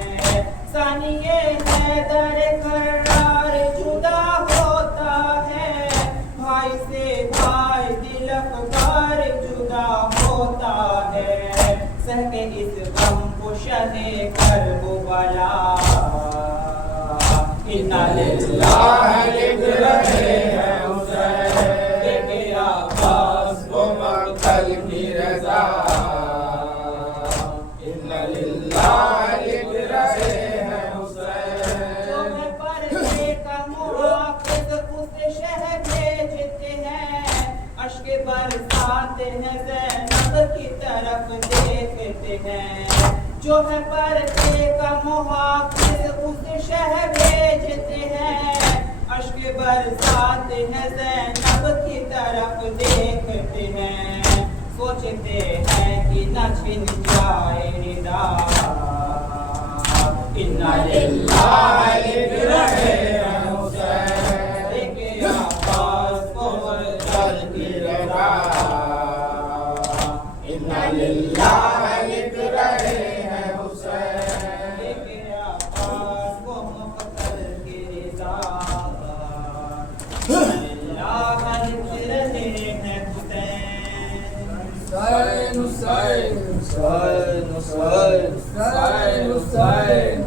सानिए हैदर करार जुदा होता है भाई से भाई दिलकार जुदा होता है सहके इस गम को शहे करबला इन्ना लिल्लाह लिख रहे हैं हुसैन के अब्बास को मक्तल की रजा इन्ना लिल्लाह लिख रहे हैं हुसैन जो है पर्दे का मुहाफिज उस शहर भेजते हैं अश्क बरसाते हैं ज़ैनब की तरफ देखते हैं जो है पर्दे का मुहाफिज उस शहर भेजते हैं अश्क बरसाते हैं ज़ैनब की तरफ देखते हैं सोचते हैं कि न छिन जाए निदा इन्ना लिल्लाह लिख रहे हैं हुसैन के अब्बास को मक्तल की रजा इन्ना लिल्लाह लिख रहे हैं हुसैन के अब्बास को मक्तल की रजा लिल्लाह लिख रहे हैं हुसैन हुसैन हुसैन हुसैन हुसैन हुसैन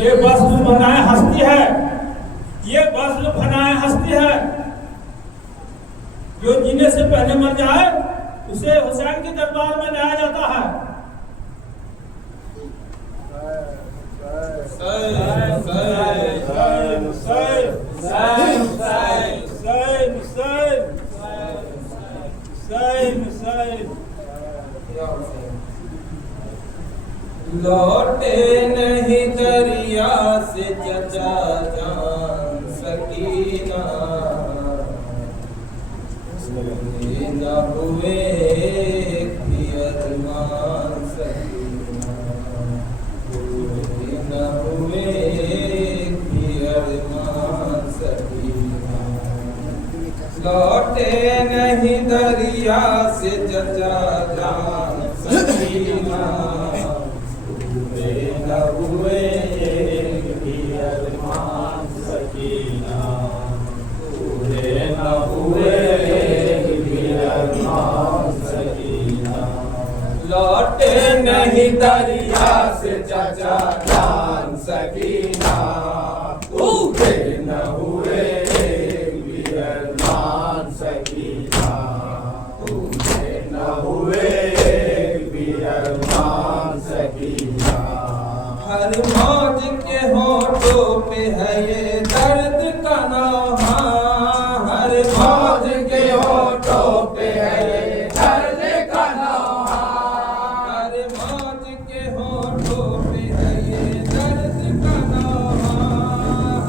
ये वस्ल बनाए हस्ती है ये वस्ल बनाए हस्ती है जो जीने से पहले मर जाए उसे हुसैन के दरबार में लाया जाता है लौटे नहीं दरिया से चचा जान सकीना न हुए कि अरमान सकीना न हुए कि अरमान सकीना लौटे नहीं दरिया से चचा जान सकीना न हुए कि अरमान सकीना पूरे न हुए कि अरमान सकीना लौटे नहीं दरिया से चचा जान सकीना पूरे न हुए कि अरमान सकीना पूरे न हुए कि अरमान सकीना हर मौज के होठों पे है ये दर्द का नौहा हर मौज के होठों पे है ये दर्द का नौहा हर मौज के होठों पे है ये दर्द का नौहा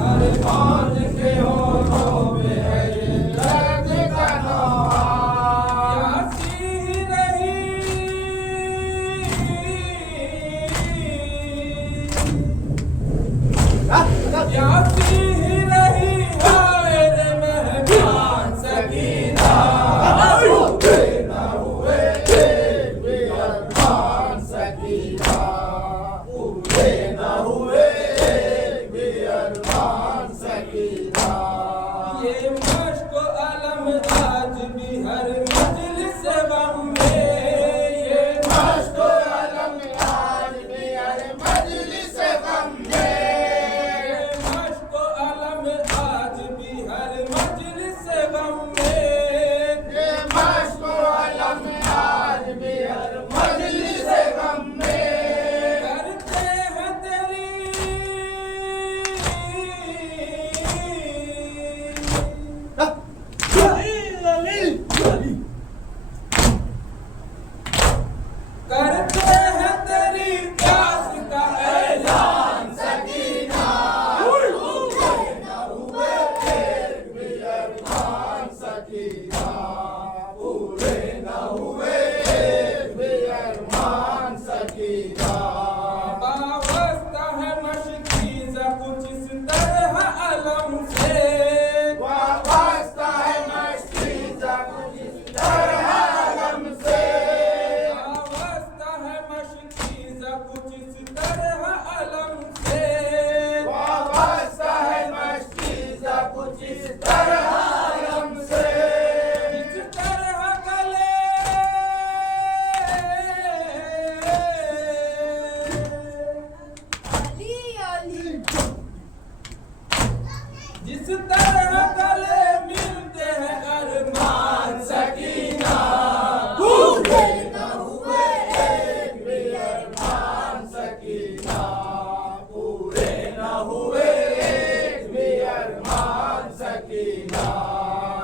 हर मौज के होठों पे है ये दर्द का नौहा यासी नहीं आए रे मेहमान सकीना पूरे न हुए कि अरमान सकीना पूरे न हुए कि अरमान सकीना ये मश्क अलम आज भी हर मजलिस गम में ये मश्क अलम आज भी हर मजलिस गम में इस तरह गले मिलते हैं अरमान सकीना पूरे न हुए एक भी अरमान सकीना, पूरे न हुए एक भी अरमान सकीना।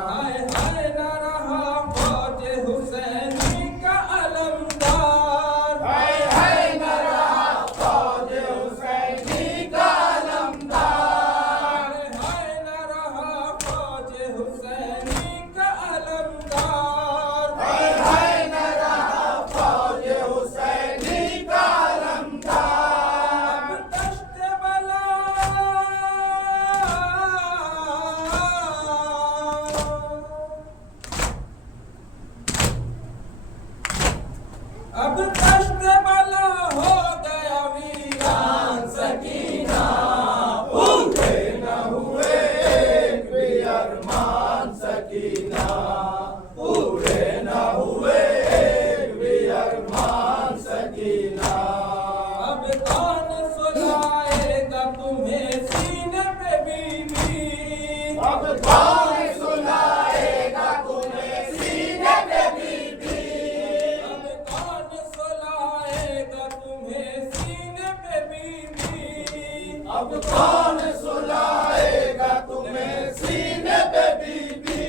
हाय हाय न रहा फौज हुसैनी का अलमदार, हाय हाय न रहा फौज हुसैनी का अलमदार, हाय न रहा फौज हुसैनी का अलमदार। हाय हाय न रहा फौज हुसैनी का अलमदार। अब दश्त बला अब दश्त बला हो गया वीरान सकीना पूरे न हुए एक भी अरमान सकीना, पूरे न हुए एक भी अरमान सकीना। अब कौन सुलाएगा तुम्हें सीने पे बीबी, अब कौन सुलाएगा तुम्हें सीने पे बीबी, अब कौन सुलाएगा तुम्हें सीने पे बीबी। अब कौन सुलाएगा तुम्हें सीने पे बीबी।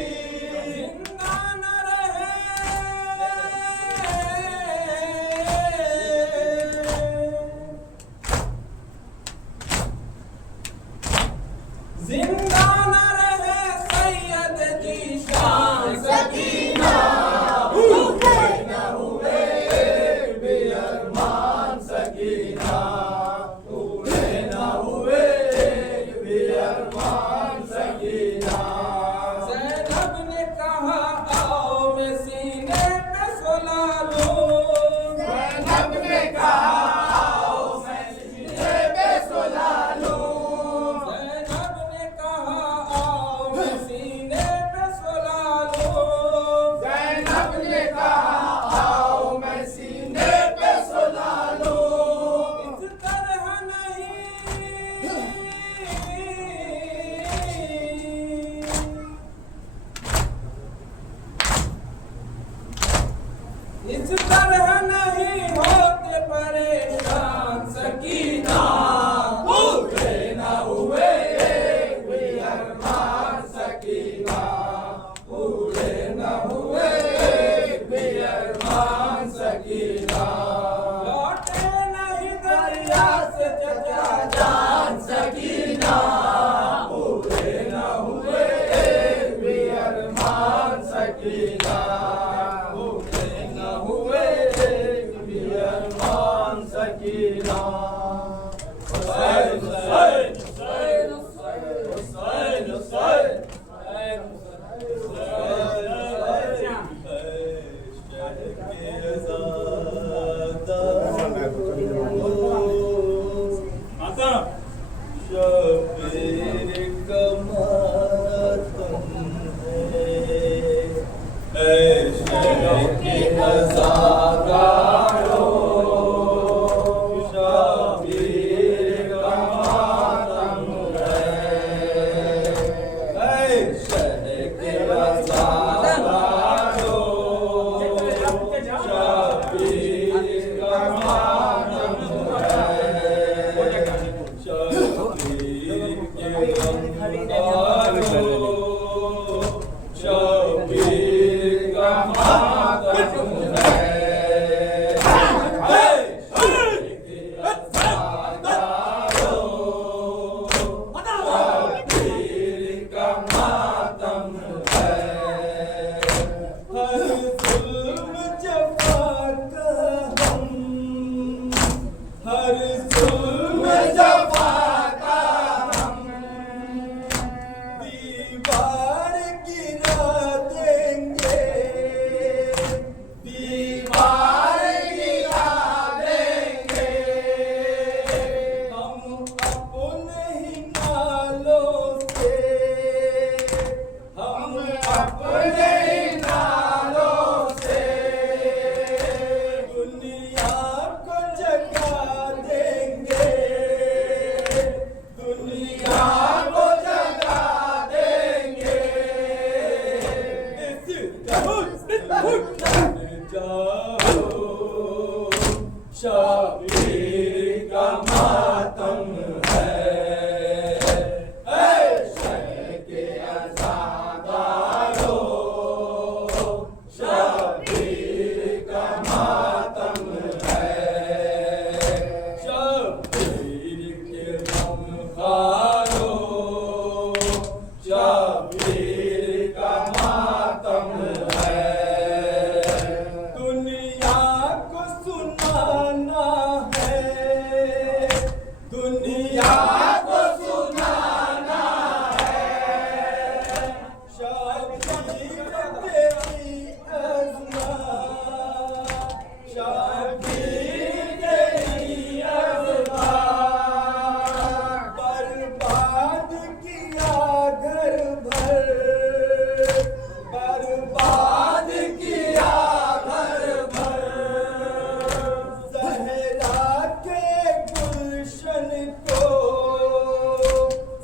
जिंदा न रहे जिंदा न रहे सैयद जी शान सकीना पूरे न हुए एक भी अरमान सकीना, पूरे न हुए एक भी अरमान सकीना। ज़ैनब ने कहा आओ मैं सीने पे सुला लूं, ज़ैनब ने कहा आओ मैं सीने पे सुला लूं, ज़ैनब ने कहा आओ मैं सीने पे सुला लूं। ज़ैनब ने कहा आओ मैं सीने पे सुला लूं। इस तरह नहीं इस तरह नहीं होते परेशान सकीना पूरे न हुए एक भी अरमान सकीना, पूरे न हुए एक भी अरमान सकीना। लौटे नहीं दरिया से चचा जान सकीना, पूरे न हुए एक भी अरमान सकीना, पूरे न हुए एक भी अरमान सकीना। हुसैन हुसैन हुसैन हुसैन हुसैन माता शबीर कमारा तुम है की नज़ारो शबीर का मातम है, शहर के नज़ारो शबीर का मातम है, शबीर के गमगारो शबीर का मातम है।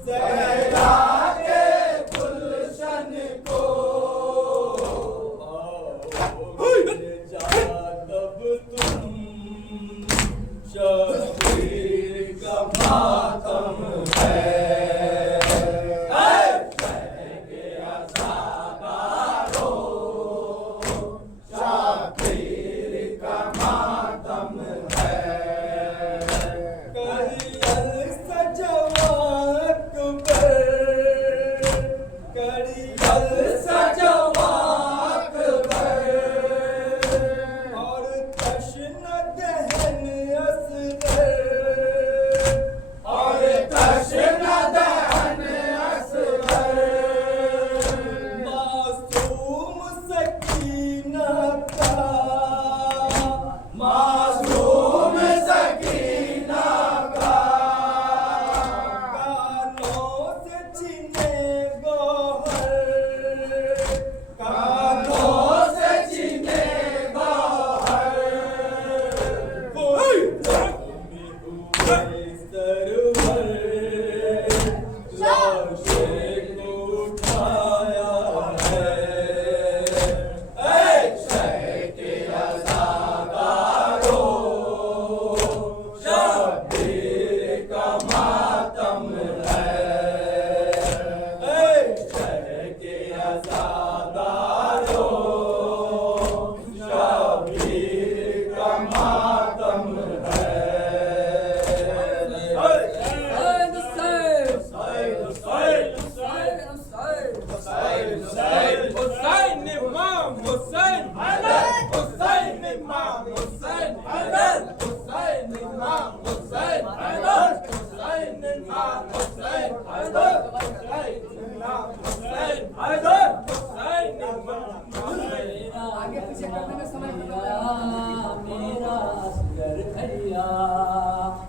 जहरा के गुलशन को आओगे जा तब तुम शबीर का मातम है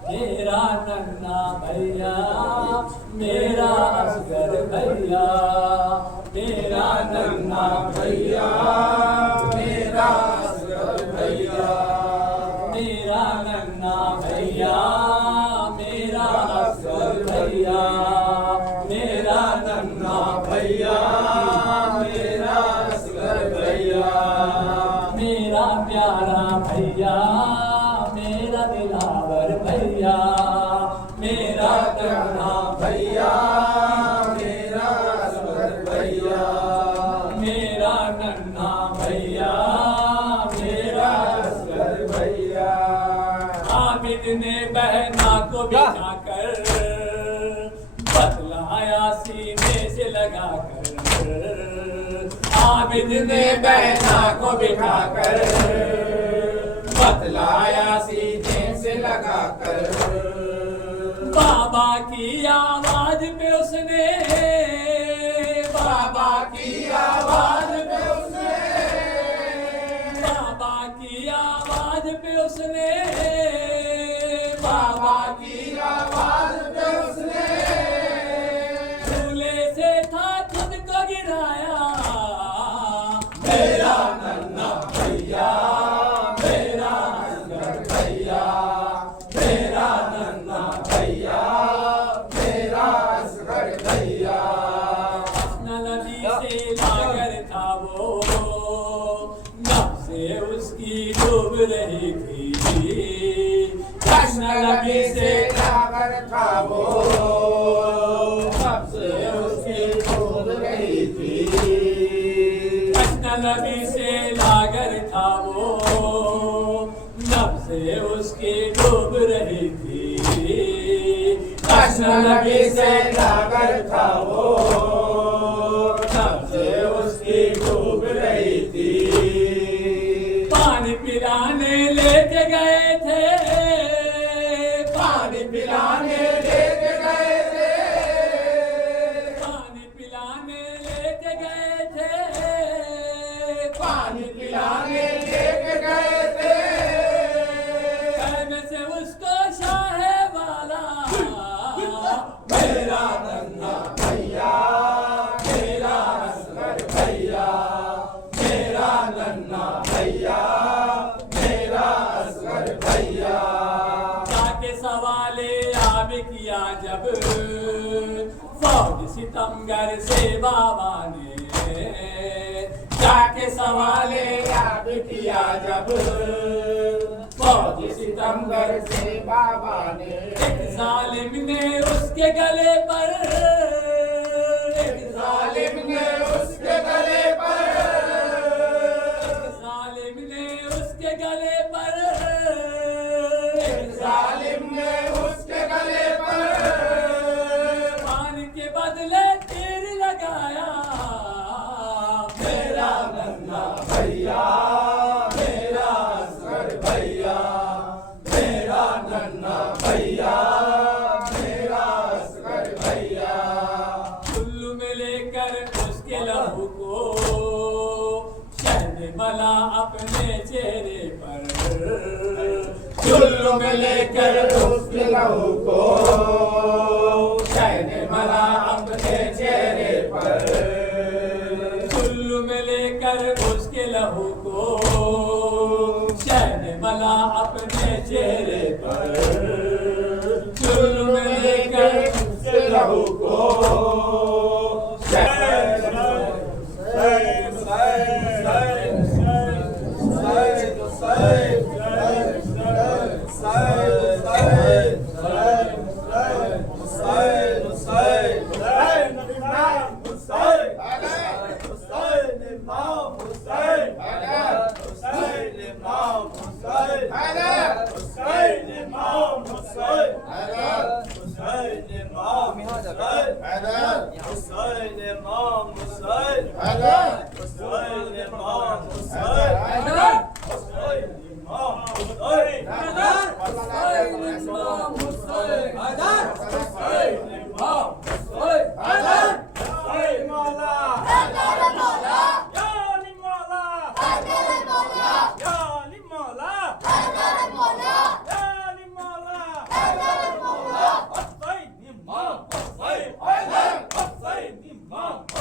मेरा नन्ना भैया मेरा असगर भैया मेरा नन्ना भैया मेरा असगर भैया मेरा नन्ना भैया मेरा असगर भैया मेरा नन्ना भैया मेरा असगर भैया मेरा प्यारा भैया मेरा दिलावर भैया मेरा नन्ना भैया मेरा असगर भैया मेरा नन्ना भैया मेरा असगर भैया आबिद ने बहना को बिठा कर बतलाया सीने से लगा कर आबिद ने बहना को बिठा कर बतलाया सीने से लगा कर बाबा की आवाज पे उसने बाबा की आवाज पे उसने बाबा की आवाज पे उसने बाबा की आवाज पे उसने झूले से था खुद को गिराया मेरा नन्ना भैया मेरा असगर भैया मेरा नन्ना भैया मेरा असगर भैया नदी से लाकर था वो नब्ज़े उसकी डूब रही थी नदी से लाकर था वो नब्ज़े उसकी डूब रही थी नबी से लागर था वो नब्ज़े उसकी डूब रही थी नबी से लागर था वो नब्ज़े उसकी डूब रही थी पानी पिलाने लेके गए थे पानी पिलाने लेके गए थे पानी पिलाने लेके गए थे पानी पिलाने लेके गए थे कहने से उसको शाहे वाला मेरा नन्ना भैया मेरा असगर भैया मेरा नन्ना भैया मेरा असगर भैया जाके सवाले आब किया जब फौज सितमगर से बाबा ने जाके सवाले याद किया जब फौज सितमगर से बाबा ने एक जालिम ने उसके गले पर एक जालिम ने उसके गले पर एक जालिम ने उसके गले पर एक जालिम ने उसके गले पर पान के बदले तीर लगाया मेरा नन्हा भैया मेरा असगर भैया मेरा नन्हा भैया मेरा असगर भैया कुल्लू में लेकर उसके लहू को शहद मला अपने चेहरे पर कुल्लू में लेकर उसके लहू को शहद मला अपने चेहरे पर कुल्लू में लेकर उसके लहू को शहद मला अपने चेहरे पर कुल्लू में लेकर उसके लहू को Imam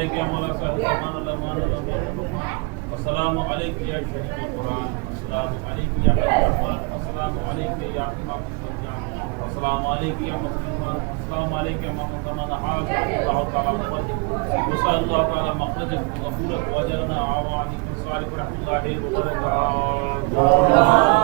अलैका या मौला साहिब रहमान अस्सलामु अलैका या शहीद कुरान अस्सलामु अलैका या रहमान अस्सलामु अलैका या इमाम सुजान अस्सलामु अलैका या मुस्लिमान अस्सलामु अलैका या मोहम्मद ज़मान हाल अल्लाह ताला वसल्लम अल्लाह ताला मखरज गफूर व अजरना आवानी सालिह रहमतुल्लाहि व बरकातहू